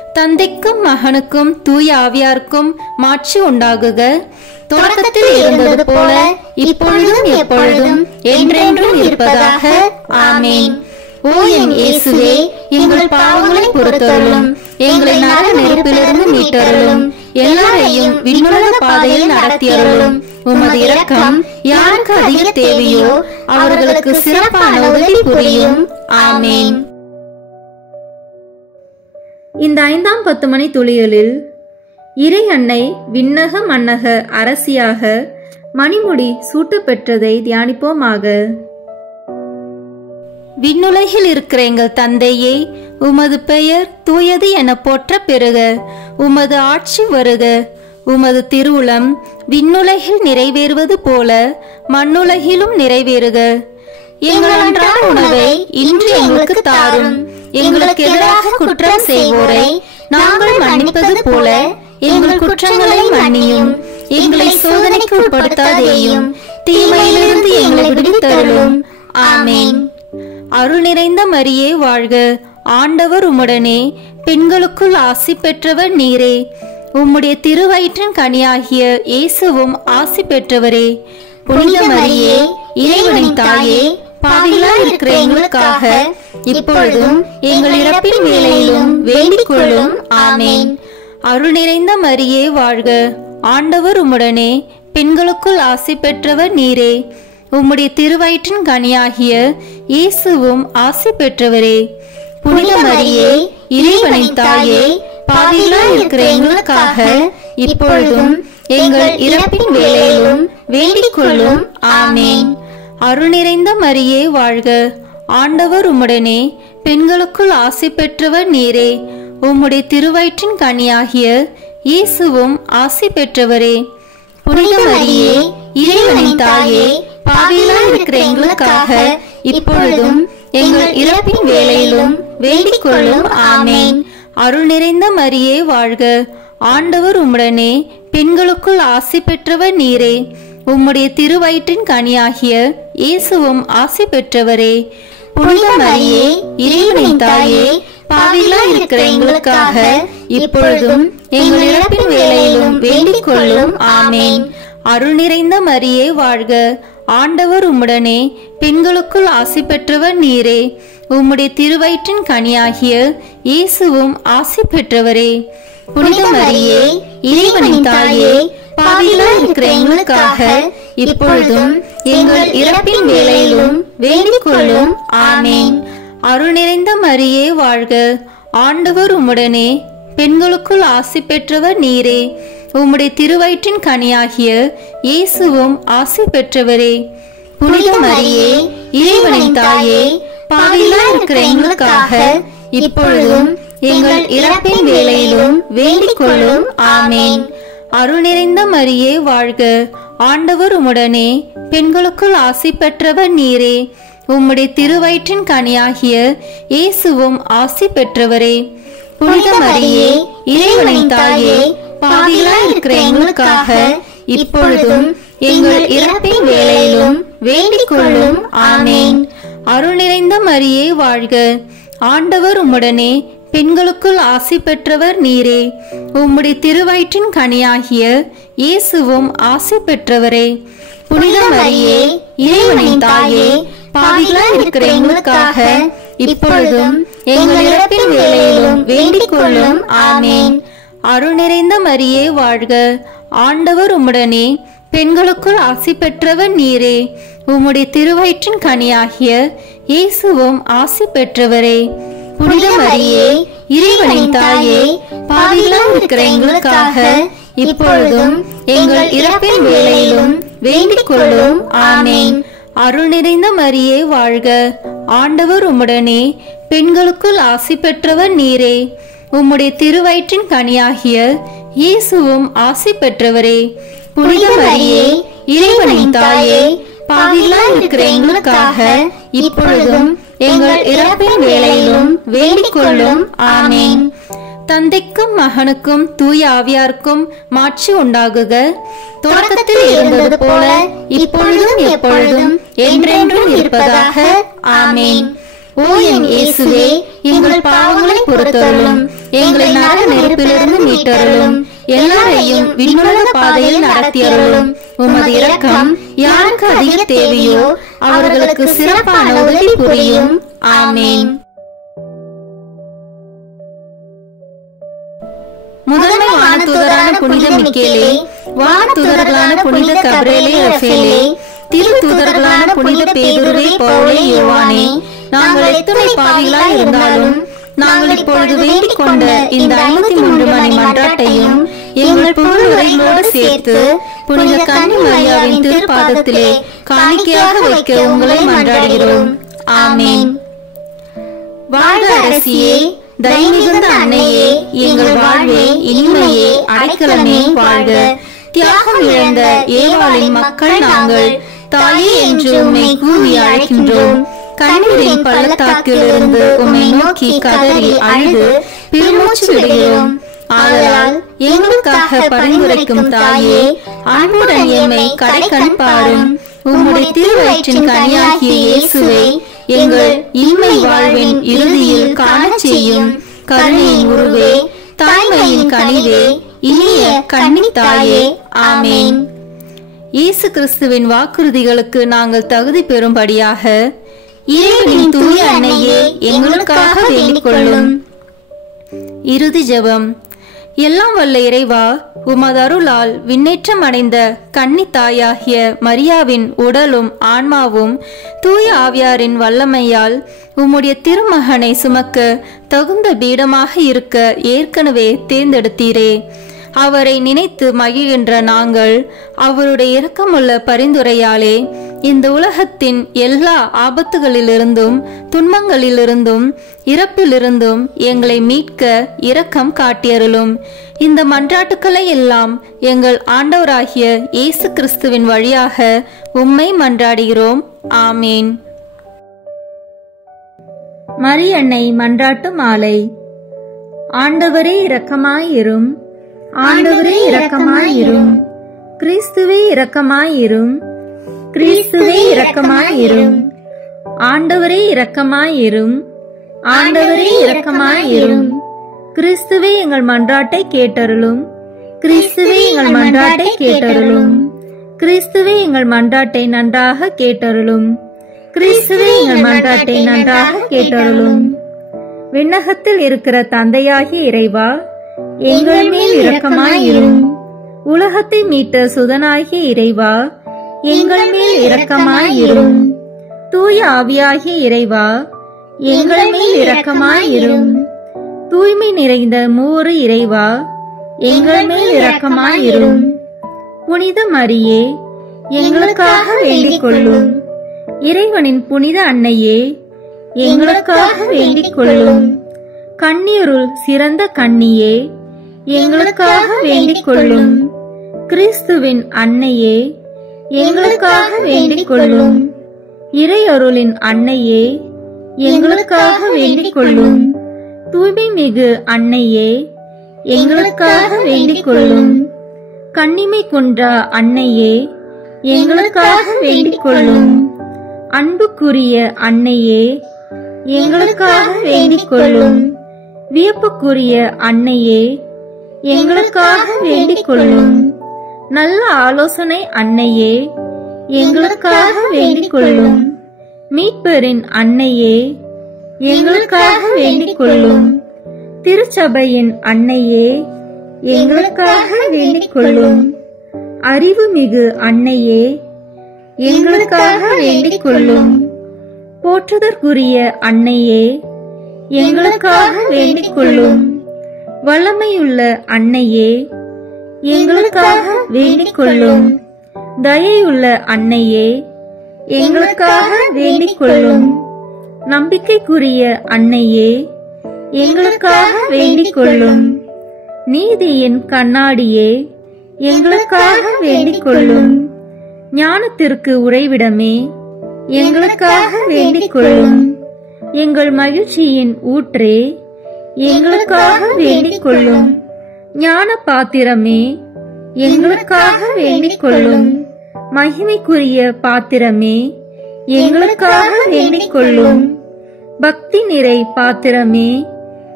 தந்தைக்கும் மகனுக்கும் தூய ஆவியாருக்கும் மாட்சி உண்டாகுக. தொடக்கத்தில் இருந்தது போல இப்பொழுதும் எப்பொழுதும் என்றென்றும் இருப்பதாக. ஆமேன். ஓ என் இயேசுவே, எங்கள் பாவங்களை பொறுத்தருளும், எங்களை நரக நெருப்பிலிருந்து மீட்டருளும், எல்லாரையும் விண்ணுலக பாதையில் நடத்தியருளும். உமது இரக்கம் யாருக்கு அதிக தேவையோ அவர்களுக்கு சிறப்பான உதவி புரியும். ஆமேன். இந்த 5ஆம் 10 மணி துளிகளில் இறை அன்னை விண்ணக மன்னக அரசியாக மணிமுடி சூட்டப்பெற்றதை தியானிப்போமாக. விண்ணுலகில் இருக்கிற எங்கள் தந்தையே, உமது பெயர் தூயது என போற்ற பெறுக. உமது ஆட்சி வருக. உமது திருவுளம் விண்ணுலகில் நிறைவேறுவது போல மண்ணுலகிலும் நிறைவேறுக. எங்கள் அன்றாட உணவை இன்று எங்களுக்கு தாரும். எங்களுக்கு எதிராக குற்றம் செய்வோரை நாங்கள் மன்னிப்பது போல எங்கள் குற்றங்களை மன்னியும். எங்களை சோதனைக்கு உட்படுத்தாதேயும், தீமையிலிருந்து எங்களை விடுவித்தருளும். ஆமேன். அருள் நிறைந்த மரியே வாழ்க. ஆண்டவர் உம்முடனே, பெண்களுக்குள் ஆசி பெற்றவர் நீரே. உம்முடைய திருவயிற்றின் கனியாகிய இயேசுவும் ஆசி பெற்றவரே. புனித மரியே, இறைவனின் தாயே, பாவிகளாய் இருக்கிற எங்களுக்காக இப்பொழுதும் எங்கள் இறப்பின் வேளையிலும் வேண்டிக் கொள்ளும். ஆமேன். அருள் நிறைந்த மரியே வாழ்க. ஆண்டவர் உம்முடனே, பெண்களுக்குள் ஆசி பெற்றவர் நீரே. உம்முடைய திருவயிற்றின் கனியாகிய இயேசுவும் ஆசி பெற்றவரே. புனித மரியே, இறைவனின் தாயே, பாவிகளாய் இருக்கிற எங்களுக்காக இப்பொழுதும் எங்கள் இறப்பின் வேளையிலும் வேண்டிக் கொள்ளும். ஆமேன். அருள் நிறைந்த மரியே வாழ்க. ஆண்டவர் உம்முடனே, பெண்களுக்குள் ஆசி பெற்றவர் நீரே. உம்முடைய திருவயிற்றின் கனியாகிய இயேசுவும் ஆசி பெற்றவரே. புனித மரியே, இறைவனின் தாயே, பாவிகளாய் இருக்கிற எங்களுக்காக இப்பொழுதும் எங்கள் இறப்பின் வேளையிலும் வேண்டிக் கொள்ளும். ஆமேன். அருள் நிறைந்த மரியே வாழ்க. ஆண்டவர் உம்முடனே, பெண்களுக்குள் ஆசி பெற்றவர் நீரே. உம்முடைய திருவயிற்றின் கனியாகிய இயேசுவும் ஆசி பெற்றவரே. புனித மரியே, இறைவனின் தாயே, பாவிகளாய் இருக்கிற எங்களுக்காக இப்பொழுதும் எங்கள் இறப்பின் வேளையிலும் வேண்டிக் கொள்ளும். ஆமேன். அருள் நிறைந்த மரியே வாழ்க. ஆண்டவர் உம்முடனே, பெண்களுக்குள் ஆசி பெற்றவர் நீரே. உம்முடைய திருவயிற்றின் கனியாகிய இயேசுவும் ஆசி பெற்றவரே. புனித மரியே, இறைவனின் தாயே, பாவிகளாய் இருக்கிற எங்களுக்காக இப்பொழுதும் எங்கள் இறப்பின் வேளையிலும் வேண்டிக் கொள்ளும். ஆமேன். அருள் நிறைந்த மரியே வாழ்க. ஆண்டவர் உம்முடனே, பெண்களுக்குள் ஆசி பெற்றவர் நீரே. உம்முடைய திருவயிற்றின் கனியாகிய இயேசுவும் ஆசி பெற்றவரே. புனித மரியே, இறைவனின் தாயே, பாவிகளாய் இருக்கிற எங்களுக்காக இப்பொழுதும் எங்கள் இறப்பின் வேளையிலும் வேண்டிக் கொள்ளும். ஆமேன். அருள் நிறைந்த மரியே வாழ்க. ஆண்டவர் உம்முடனே, பெண்களுக்குள் ஆசி பெற்றவர் நீரே. உம்முடைய திருவயிற்றின் கனியாகிய இயேசுவும் ஆசி பெற்றவரே. புனித மரியே, இறைவனின் தாயே, பாவிகளாய் இருக்கிற எங்களுக்காக இப்பொழுதும் எங்கள் இறப்பின் வேளையிலும் வேண்டிக் கொள்ளும். ஆமேன். அருள் நிறைந்த மரியே வாழ்க. ஆண்டவர் உம்முடனே, பெண்களுக்குள் ஆசி பெற்றவர் நீரே. உம்முடைய திருவயிற்றின் கனியாகிய இயேசுவும் ஆசி பெற்றவரே. புனித மரியே, இறைவனின் தாயே, பாவிகளாய் இருக்கிற எங்களுக்காக இப்பொழுதும் எங்கள் இறப்பின் வேளையிலும் வேண்டிக் கொள்ளும். ஆமேன். அருள் நிறைந்த மரியே வாழ்க. ஆண்டவர் உம்முடனே, பெண்களுக்குள் ஆசி பெற்றவர் நீரே. உம்முடைய திருவயிற்றின் கனியாகிய இயேசுவும் ஆசி பெற்றவரே. புனித மரியே, இறைவனின் தாயே, பாவிகளாய் இருக்கிற எங்களுக்காக இப்பொழுதும் எங்கள் இறப்பின் வேளையிலும் வேண்டிக் கொள்ளும். ஆமேன். அருள் நிறைந்த மரியே வாழ்க. ஆண்டவர் உம்முடனே, பெண்களுக்குள் ஆசி பெற்றவர் நீரே. உம்முடைய திருவயிற்றின் கனியாகிய இயேசுவும் ஆசி பெற்றவரே. புனித மரியே, இறைவனின் தாயே, பாவிகளாய் இருக்கிற எங்களுக்காக இப்பொழுதும் எங்கள் இறப்பின் வேளையிலும் வேண்டிக் கொள்ளும். ஆமேன். தந்தைக்கும் மகனுக்கும் தூய ஆவியாருக்கும் மாட்சி உண்டாகுக. தொடக்கத்தில் இருந்தது போல இப்பொழுதும் எப்பொழுதும் என்றென்றும் இருப்பதாக. ஆமேன். ஓ என் இயேசுவே, எங்கள் பாவங்களை பொறுத்தருளும், எங்களை நரக நெருப்பிலிருந்து மீட்டருளும். எல்லாரையும் விண்ணுலக பாதையில் நடத்தியருளும். உமது இரக்கம் யாருக்கு அதிக தேவையோ அவர்களுக்கு சிறப்பான உதவி புரியும். ஆமேன். முதன்மை வானதூதரான புனித மிக்கேலே, வானதூதர்களான புனித கபிரேலே, ரஃபேலே, திரு தூதர்களான புனித பேதுருவே, பவுலே, யோவானே, நாங்கள் எத்தனை பாவிகளாய் இருந்தாலும் நாங்கள் இப்பொழுது வேண்டிக் கொண்ட இந்த 53 மணி மன்றாட்டையும் எங்கள் புகழ் உரைகளோடு சேர்த்து புனித கன்னி மரியாவின் திருப்பாதத்திலே காணிக்கையாக வைக்க உங்களை மன்றாடுகிறோம். ஆமேன். வாழ்க அரசியே, தயமிகுந்த அன்னையே, எங்கள் வாழ்வே, இனிமையே, அடைக்கலமே, வாழ்க. தியாகம் இழந்த ஏவாளின் மக்கள் நாங்கள், தாயே என்று உம்மை கூவி அழைக்கின்றோம். கண்ணீரின் பள்ளத்தாக்கில் இருந்து உம்மை நோக்கி கதறி அழுது பெருமூச்சு விடுகிறோம். ஆதலால் எங்களுக்காக பரிந்துரைக்கும் தாயே, அன்புடன் எம்மை கடைக்கண் பாரும். உம்முடைய திருவயிற்றின் கனியாகிய இயேசுவை எங்கள் இன்மை வாழ்வின் இறுதியில் காணச் செய்யும். கருணையின் உருவே, தாய்மையின் கனிவே, இனிய கன்னி தாயே. ஆமேன். இயேசு கிறிஸ்துவின் வாக்குறுதிகளுக்கு நாங்கள் தகுதி பெறும்படியாக இறைவனின் தூய அன்னையே எங்களுக்காக வேண்டிக் கொள்ளும். இறுதி ஜெபம். எல்லாம் வல்ல இறைவா, உமது அருளால் விண்ணேற்றம் அடைந்த கன்னி தாயாகிய மரியாவின் உடலும் ஆன்மாவும் தூய ஆவியாரின் வல்லமையால் உம்முடைய திருமகனை சுமக்க தகுந்த பீடமாக இருக்க ஏற்கனவே தேர்ந்தெடுத்தீரே. அவரை நினைத்து மகிழ்கின்ற நாங்கள் அவருடைய இரக்கமுள்ள பரிந்துரையாலே இந்த உலகத்தின் எல்லா ஆபத்துகளிலிருந்தும் துன்பங்களிலிருந்தும் இறப்பிலிருந்தும் எங்களை மீட்க இரக்கம் காட்டியருளும். இந்த மன்றாட்டுக்களை எல்லாம் எங்கள் ஆண்டவராகிய இயேசு கிறிஸ்துவின் வழியாக உம்மை மன்றாடுகிறோம். ஆமேன். மரியன்னை மன்றாட்டு மாலை. ஆண்டவரே இரக்கமாயிரும். ஆண்டவரே இரக்கமாயிரும். கிறிஸ்துவே இரக்கமாயிரும். கிறிஸ்துவே இரக்கமாயிரும். ஆண்டவரே இரக்கமாயிரும். ஆண்டவரே இரக்கமாயிரும். கிறிஸ்துவே எங்கள் மன்றாட்டை கேட்டருளும். கிறிஸ்துவே எங்கள் மன்றாட்டை கேட்டருளும். கிறிஸ்துவே எங்கள் மன்றாட்டை நன்றாக கேட்டருளும். கிறிஸ்துவே எங்கள் மன்றாட்டை நன்றாக கேட்டருளும். விண்ணகத்தில் இருக்கிற தந்தையாகிய இறைவா, எங்கள் மேல் இரக்கமாயிரும். உலகத்தை மீட்ட சுதனாகிய இறைவா, எங்கள் மேல் இரக்கமாயிரும். தூய ஆவியாகிய இறைவா, எங்கள் மேல் இரக்கமாயிரும். தூய்மை நிறைந்த மூவரு இறைவா, எங்கள் மேல் இரக்கமாயிரும். புனித மரியே, எங்களுக்காக வேண்டிக் கொள்ளும். இறைவனின் புனித அன்னையே, எங்களுக்காக வேண்டிக் கொள்ளும். கன்னியருள் சிறந்த கன்னியே, எங்களுக்காக வேண்டிக் கொள்ளும். கிறிஸ்துவின் அன்னையே, எங்களுக்காக வேண்டிக் கொள்ளும். இறையருளின் அன்னையே, எங்களுக்காக வேண்டிக் கொள்ளும். தூய்மை மிகு அன்னையே, எங்களுக்காக வேண்டிக் கொள்ளும். கன்னிமை குன்றா அன்னையே, எங்களுக்காக வேண்டிக் கொள்ளும். அன்புக்குரிய அன்னையே, எங்களுக்காக வேண்டிக் கொள்ளும். வியப்புக்குரிய அன்னையே, எங்களுக்காக வேண்டிக் கொள்ளும். நல்ல ஆலோசனை அன்னையே, எங்களுக்காக வேண்டிக் கொள்ளும். மீட்பரின் அன்னையே, எங்களுக்காக வேண்டிக் கொள்ளும். திருச்சபையின் அன்னையே, எங்களுக்காக வேண்டிக் கொள்ளும். அறிவுமிகு அன்னையே, எங்களுக்காக வேண்டிக் கொள்ளும். போற்றுதற்குரிய அன்னையே, எங்களுக்காக வேண்டிக் கொள்ளும். வல்லமையுள்ள அன்னையே, எங்களுக்காக வேண்டிக் கொள்ளும். தயையுள்ள அன்னையே, எங்களுக்காக வேண்டிக் கொள்ளும். நம்பிக்கைக்குரிய அன்னையே, எங்களுக்காக வேண்டிக் கொள்ளும். நீதியின் கண்ணாடியே, எங்களுக்காக வேண்டிக் கொள்ளும். ஞானத்திற்கு உறைவிடமே, எங்களுக்காக வேண்டிக் கொள்ளும். எங்கள் மகிழ்ச்சியின் ஊற்றே, எங்களுக்காக வேண்டிக் கொள்ளும். ஞான பாத்திரமே, எங்களுக்காக வேண்டிக் கொள்ளும். மகிமைக்குரிய பாத்திரமே, எங்களுக்காக வேண்டிக் கொள்ளும். பக்தி நிறை பாத்திரமே,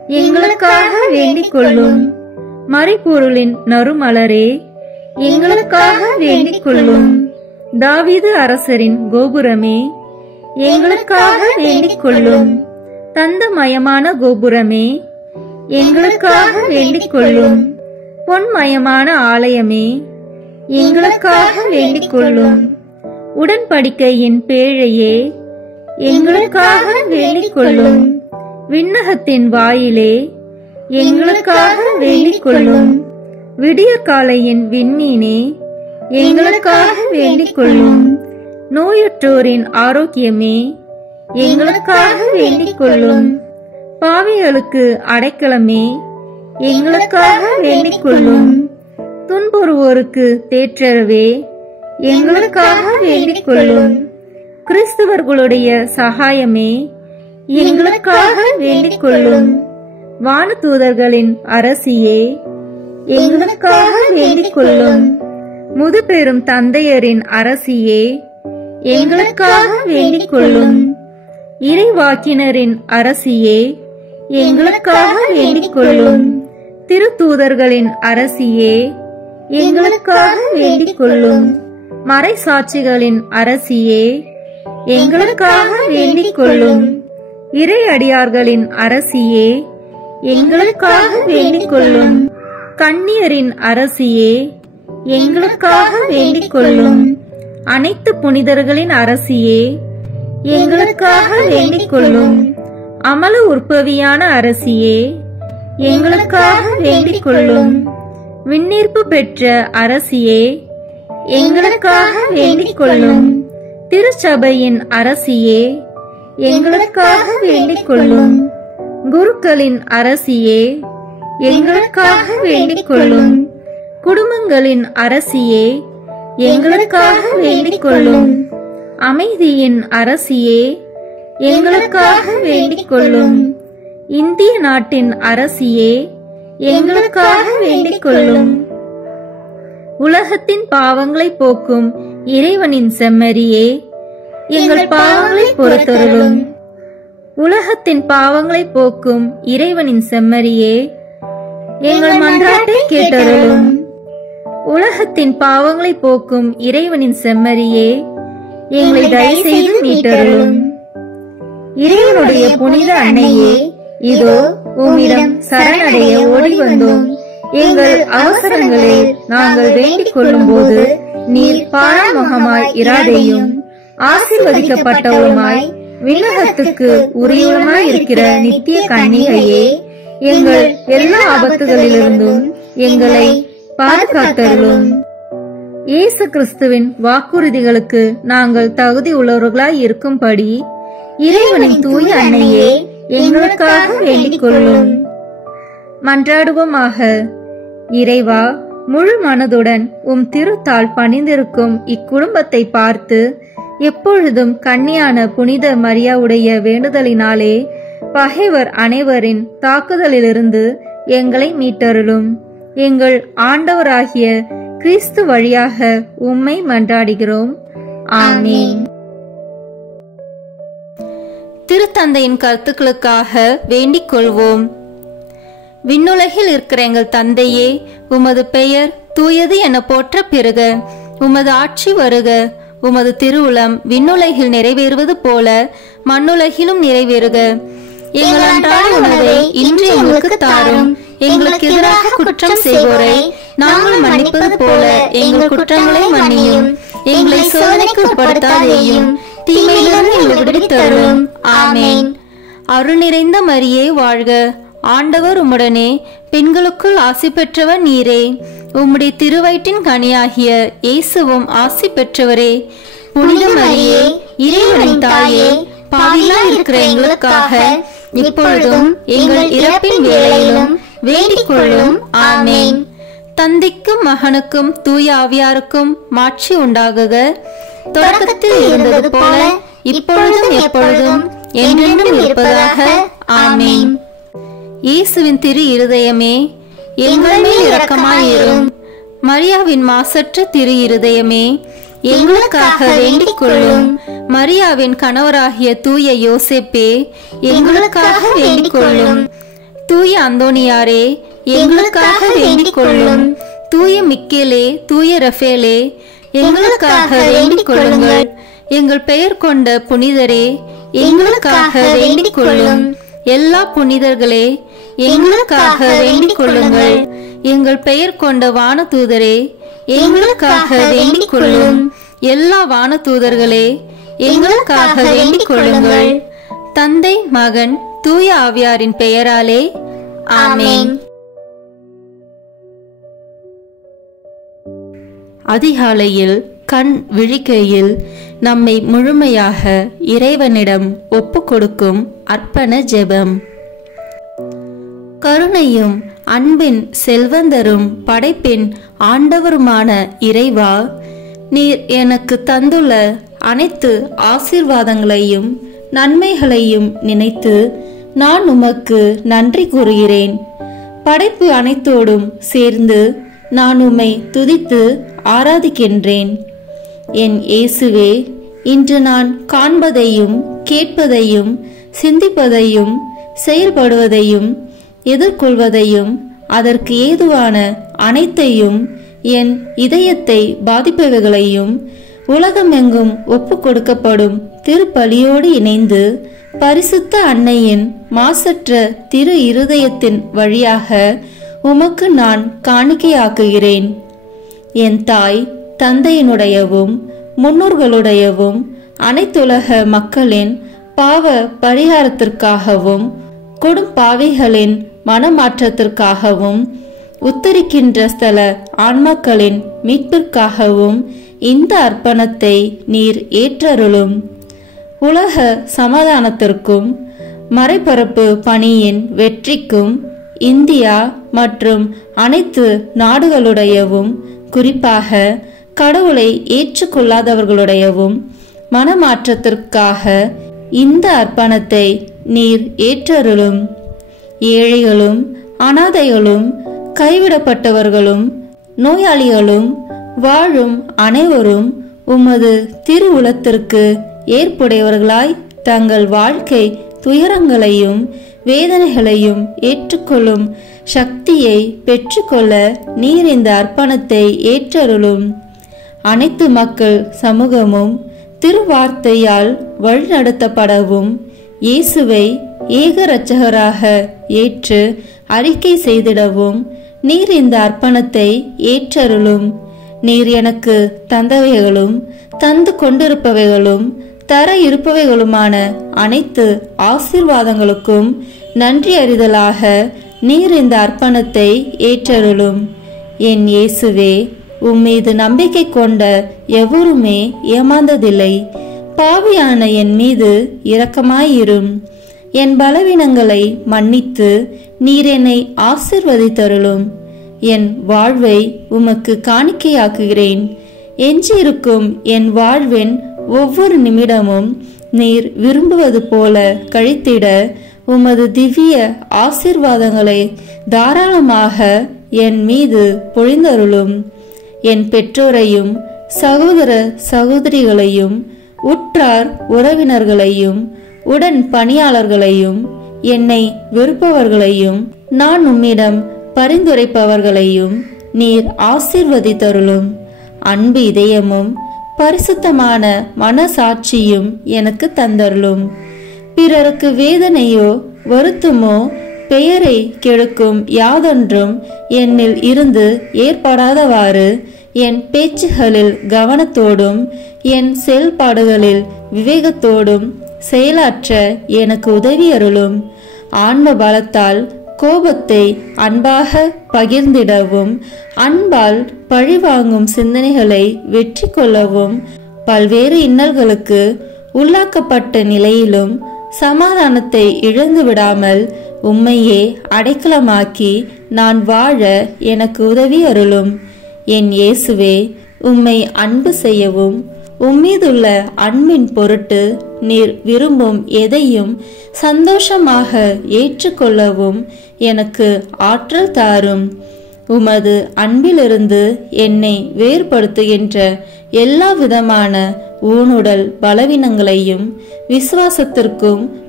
எங்களுக்காக வேண்டிக் கொள்ளும். மறைபொருளின் நறுமலரே, எங்களுக்காக வேண்டிக் கொள்ளும். தாவீது அரசரின் கோபுரமே, எங்களுக்காக வேண்டிக் கொள்ளும். தந்தமயமான கோபுரமே, எங்களுக்காக வேண்டிக் கொள்ளும். பொன்மயமான ஆலயமே, எங்களுக்காக வேண்டிக் கொள்ளும். உடன்படிக்கையின் பேழையே, எங்களுக்காக வேண்டிக் கொள்ளும். விண்ணகத்தின் வாயிலே, எங்களுக்காக வேண்டிக் கொள்ளும். விடியற்காலையின் விண்மீனே, எங்களுக்காக வேண்டிக் கொள்ளும். நோயுற்றோரின் ஆரோக்கியமே, எங்களுக்காக வேண்டிக் கொள்ளும். பாவிகளுக்கு அடைக்கலமே, எங்களுக்காக வேண்டிக் கொள்ளும். துன்புறுவோருக்கு தேற்றரவே, எங்களுக்காக வேண்டிக் கொள்ளும். கிறிஸ்தவர்களுடைய சகாயமே, எங்களுக்காக வேண்டிக் கொள்ளும். வானதூதர்களின் அரசியே, எங்களுக்காக வேண்டிக் கொள்ளும். முதுபெரும் தந்தையரின் அரசியே, எங்களுக்காக வேண்டிக் கொள்ளும். இறைவாக்கினரின் அரசியே, எங்களுக்காக வேண்டிக் கொள்ளும். திருத்தூதர்களின் அரசியே, எங்களுக்காக வேண்டிக் கொள்ளும். மறைசாட்சிகளின் அரசியே, எங்களுக்காக வேண்டிக் கொள்ளும். இறையடியார்களின் அரசியே, எங்களுக்காக வேண்டிக் கொள்ளும். கன்னியரின் அரசியே, எங்களுக்காக வேண்டிக் கொள்ளும். அனைத்து புனிதர்களின் அரசியே, எங்களுக்காக வேண்டிக் கொள்ளும். அமல உற்பவியான அரசியே, எங்களுக்காக வேண்டிக் கொள்ளும். விண்ணீர்ப்பு பெற்ற அரசியே, எங்களுக்காக வேண்டிக் கொள்ளும். திருச்சபையின் அரசியே, எங்களுக்காக வேண்டிக் கொள்ளும். குருக்களின் அரசியே, எங்களுக்காக வேண்டிக் கொள்ளும். குடும்பங்களின் அரசியே, எங்களுக்காக வேண்டிக் கொள்ளும். அமைதியின் அரசியே, எங்களுக்காக வேண்டிக் கொள்ளும். இந்திய நாட்டின் அரசியே, எங்களுக்காக வேண்டிக் கொள்ளும். உலகத்தின் பாவங்களை போக்கும் இறைவனின் செம்மறியே, எங்கள் பாவங்களை பொறுத்தருளும். உலகத்தின் பாவங்களை போக்கும் இறைவனின் செம்மறியே, எங்கள் மன்றாட்டை கேட்டருளும். உலகத்தின் பாவங்களை போக்கும் இறைவனின் செம்மறியே, எங்களை தயவு செய்து மீட்டருளும். இறைவனுடைய புனித அன்னையே, இதோ உம்மிடம் சரணடைய ஓடி வந்தோம். எங்கள் அவசரங்களில் நாங்கள் வேண்டிக் கொள்ளும் போது நீர் பாராமுகமாய் இராதேயும். ஆசீர்வதிக்கப்பட்டவளுமாய் விண்ணகத்துக்கு உரியவளுமாய் இருக்கிற நித்திய கன்னிகையே, எங்கள் எல்லா ஆபத்துகளிலிருந்தும் எங்களை பாதுகாத்தருளும். இயேசு கிறிஸ்துவின் வாக்குறுதிகளுக்கு நாங்கள் தகுதி உள்ளவர்களாய் இருக்கும்படி இறைவனின் தூய அன்னையே, எங்களுக்காக வேண்டிக் கொள்ளும். மன்றாடுவோமாக. இறைவா, முழு மனதுடன் உம் திருத்தால் பணிந்திருக்கும் இக்குடும்பத்தை பார்த்து எப்பொழுதும் கன்னியான புனித மரியாவுடைய வேண்டுதலினாலே பகைவர் அனைவரின் தாக்குதலிலிருந்து எங்களை மீட்டருளும். எங்கள் ஆண்டவராகிய கிறிஸ்து வழியாக உம்மை மன்றாடுகிறோம். ஆமென். திருத்தந்தையின் கருத்துக்களுக்காக வேண்டிக் கொள்வோம். விண்ணுலகில் இருக்கிற எங்கள் தந்தையே, உமது பெயர் தூயது என போற்ற பெறுக. உமது ஆட்சி வருக. உமது திருவுளம் விண்ணுலகில் நிறைவேறுவது போல மண்ணுலகிலும் நிறைவேறுக. எங்கள் அன்றாட உணவை இன்று எங்களுக்கு தாரும். எங்களுக்கு எதிராக குற்றம் செய்வோரை நாங்கள் மன்னிப்பது போல எங்கள் குற்றங்களை மன்னியும். எங்களை சோதனைக்கு உட்படுத்தாதேயும், தீமையிலிருந்து எங்களை விடுவித்தருளும். ஆமென். அருள் நிறைந்த மரியே வாழ்க. ஆண்டவர் உம்முடனே, பெண்களுக்குள் ஆசி பெற்றவர் நீரே. உம்முடைய திருவயிற்றின் கனியாகிய இயேசுவும் ஆசி பெற்றவரே. புனித மரியே, இறைவனின் தாயே, பாவிகளாய் இருக்கிற எங்களுக்காக இப்பொழுதும் எங்கள் இறப்பின் வேளையிலும் வேண்டிக் கொள்ளும். ஆமென். தந்தைக்கும் மகனுக்கும் தூய ஆவியாருக்கும் மாட்சி உண்டாகுக. தொடக்கத்தில் இருந்தது போல இப்பொழுதும் எப்பொழுதும் என்றென்றும் இருப்பதாக. ஆமென். இயேசுவின் திரு இருதயமே, எங்கள் மேல் இரக்கமாயிரும். மரியாவின் மாசற்ற திரு இருதயமே, எங்களுக்காக வேண்டிக் கொள்ளும். மரியாவின் கணவராகிய தூய யோசேப்பே, எங்களுக்காக வேண்டிக் கொள்ளும். தூய அந்தோனியாரே, எங்களுக்காக வேண்டிக் கொள்ளும். தூய மிக்கேலே, தூய ரஃபேலே, எங்களுக்காக வேண்டிக் கொள்ளுங்கள். எங்கள் பெயர் கொண்ட புனிதரே, எங்களுக்காக வேண்டிக் கொள்ளும். எல்லா புனிதர்களே, எங்களுக்காக வேண்டிக் கொள்ளுங்கள். எங்கள் பெயர் கொண்ட வானதூதரே, எங்களுக்காக வேண்டிக் கொள்ளும். எல்லா வானதூதர்களே, எங்களுக்காக வேண்டிக் கொள்ளுங்கள். தந்தை, மகன், தூய ஆவியாரின் பெயராலே ஆமென். அதிகாலையில் கண் விழிக்கையில் நம்மை முழுமையாக இறைவனிடம் ஒப்பு கொடுக்கும் அர்ப்பண ஜெபம். கருணையும் அன்பின் செல்வந்தரும் படைப்பின் ஆண்டவருமான இறைவா, நீர் எனக்கு தந்துள்ள அனைத்து ஆசீர்வாதங்களையும் நன்மைகளையும் நினைத்து நான் உமக்கு நன்றி கூறுகிறேன். படைப்பு அனைத்தோடும் சேர்ந்து நான் உம்மை துதித்து ஆராதிக்கின்றேன். என் இயேசுவே, இன்று நான் காண்பதையும் கேட்பதையும் சிந்திப்பதையும் செயல்படுவதையும் எதிர்கொள்வதையும் அதற்கு ஏதுவான அனைத்தையும் என் இதயத்தை பாதிப்பவைகளையும் உலகமெங்கும் ஒப்பு கொடுக்கப்படும் திருப்பலியோடு இணைந்து பரிசுத்த அன்னையின் மாசற்ற திரு இருதயத்தின் வழியாக உமக்கு நான் காணிக்கையாக்குகிறேன். என் தாய் தந்தையினுடையவும் முன்னோர்களுடையவும் அனைத்துலக மக்களின் பாவ பரிகாரத்திற்காகவும் கொடும்பாவிகளின் மனமாற்றத்திற்காகவும் உத்தரிக்கின்ற ஸ்தல ஆன்மாக்களின் மீட்பிற்காகவும் இந்த அர்ப்பணத்தை நீர் ஏற்றருளும். உலக சமாதானத்திற்கும் மறைபரப்பு பணியின் வெற்றிக்கும் இந்தியா மற்றும் அனைத்து நாடுகளுடையவும் குறிப்பாக கடவுளை ஏற்றுக்கொள்ளாதவர்களுடையவும் மனமாற்றத்திற்காக இந்த அர்ப்பணத்தை நீர் ஏற்றருளும். ஏழைகளும் அனாதைகளும் கைவிடப்பட்டவர்களும் நோயாளிகளும் வாழும் அனைவரும் உமது திருவுளத்திற்கு ஏற்புடையவர்களாய் தங்கள் வாழ்க்கை துயரங்களையும் வேதனைகளையும் ஏற்றுக்கொள்ளும் சக்தியை பெற்றுக்கொள்ள நீர் இந்த அர்ப்பணத்தை ஏற்றருளும். அனைத்து மக்கள் சமூகமும் திருவார்த்தையால் வழிநடத்தப்படவும் இயேசுவை ஏக இரட்சகராக ஏற்று அறிக்கை செய்திடவும் நீர் இந்த அர்ப்பணத்தை ஏற்றருளும். நீர் எனக்கு தந்தவைகளும் தந்து கொண்டிருப்பவைகளும் தர இருப்பவைகளுமான அனைத்து ஆசீர்வாதங்களுக்கும் நன்றி அறிதலாக நீர் இந்த அர்ப்பணத்தை ஏற்றருளும். என் இயேசுவே, உம்மீது நம்பிக்கை கொண்ட எவருமே ஏமாந்ததில்லை. பாவியான என் மீது இரக்கமாயிரும். என் பலவீனங்களை மன்னித்து நீர் என்னை ஆசீர்வதித்தருளும். என் வாழ்வை உமக்கு காணிக்கையாக்குகிறேன். எஞ்சியிருக்கும் என் வாழ்வின் ஒவ்வொரு நிமிடமும் நீர் விரும்புவது போல கழித்திட உமது திவ்ய ஆசீர்வாதங்களை தாராளமாக என் மீது பொழிந்தருளும். என் பெற்றோரையும் சகோதர சகோதரிகளையும் உற்றார் உறவினர்களையும் உடன் பணியாளர்களையும் என்னை வெறுப்பவர்களையும் நான் உம்மிடம் பரிந்துரைப்பவர்களையும் நீர் ஆசீர்வதித்தருளும். அன்பு இதயமும் பரிசுத்தமான மனசாட்சியும் எனக்கு தந்தருளும். பிறருக்கு வேதனையோ வருத்தமோ பெயரை கெடுக்கும் யாதொன்றும் என்னில் இருந்து ஏற்படாதவாறு என் பேச்சுகளில் கவனத்தோடும் என் செயல்பாடுகளில் விவேகத்தோடும் செயலாற்ற எனக்கு உதவி அருளும். ஆன்ம பலத்தால் கோபத்தை அன்பாக பகிர்ந்திடவும் அன்பால் பழிவாங்கும் சிந்தனைகளை வெற்றி கொள்ளவும் பல்வேறு இன்னல்களுக்கு உள்ளாக்கப்பட்ட நிலையிலும் சமாதானத்தை இழந்து விடாமல் உம்மையே அடைக்கலமாக்கி நான் வாழ எனக்கு உதவி அருளும். என் இயேசுவே, உம்மை அன்பு செய்யவும் உம்மீதுள்ள அன்பின் பொருட்டு நீர் விரும்பும் எதையும் சந்தோஷமாக ஏற்றுக்கொள்ளவும் எனக்கு ஆற்றல் தாரும். உமது அன்பிலிருந்து என்னை வேறுபடுத்துகின்ற எல்லா விதமான ஊனுடல் பலவீனங்களையும் விசுவாசத்திற்கும்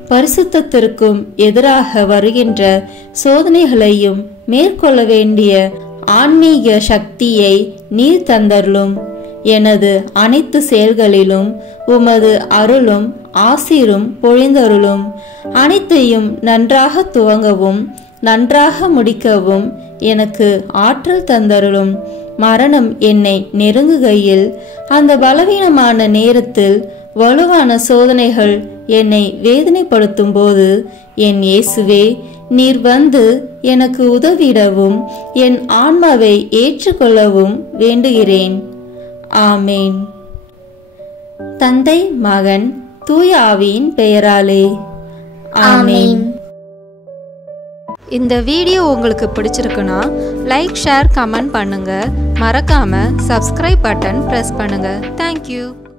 பரிசுத்தத்திற்கும் எதிராக வருகின்ற சோதனைகளையும் மேற்கொள்ள வேண்டிய ஆன்மீக சக்தியை நீர் தந்தருளும். எனது அனைத்து செயல்களிலும் உமது அருளும் ஆசீரும் பொழிந்தருளும். அனைத்தையும் நன்றாக துவங்கவும் நன்றாக முடிக்கவும் எனக்கு ஆற்றல் தந்தருளும். மரணம் என்னை நெருங்குகையில் அந்த பலவீனமான நேரத்தில் வலுவான சோதனைகள் என்னை வேதனைப்படுத்தும் போது என் இயேசுவே, நீர் வந்து எனக்கு உதவிடவும் என் ஆன்மாவை ஏற்றுக்கொள்ளவும் வேண்டுகிறேன். ஆமேன். தந்தை, மகன், தூய ஆவியின் பெயராலே ஆமேன். இந்த வீடியோ உங்களுக்கு பிடிச்சிருக்குன்னா லைக், ஷேர், கமெண்ட் பண்ணுங்க. மறக்காம சப்ஸ்கிரைப் பட்டன் பிரஸ் பண்ணுங்க. தேங்க்யூ.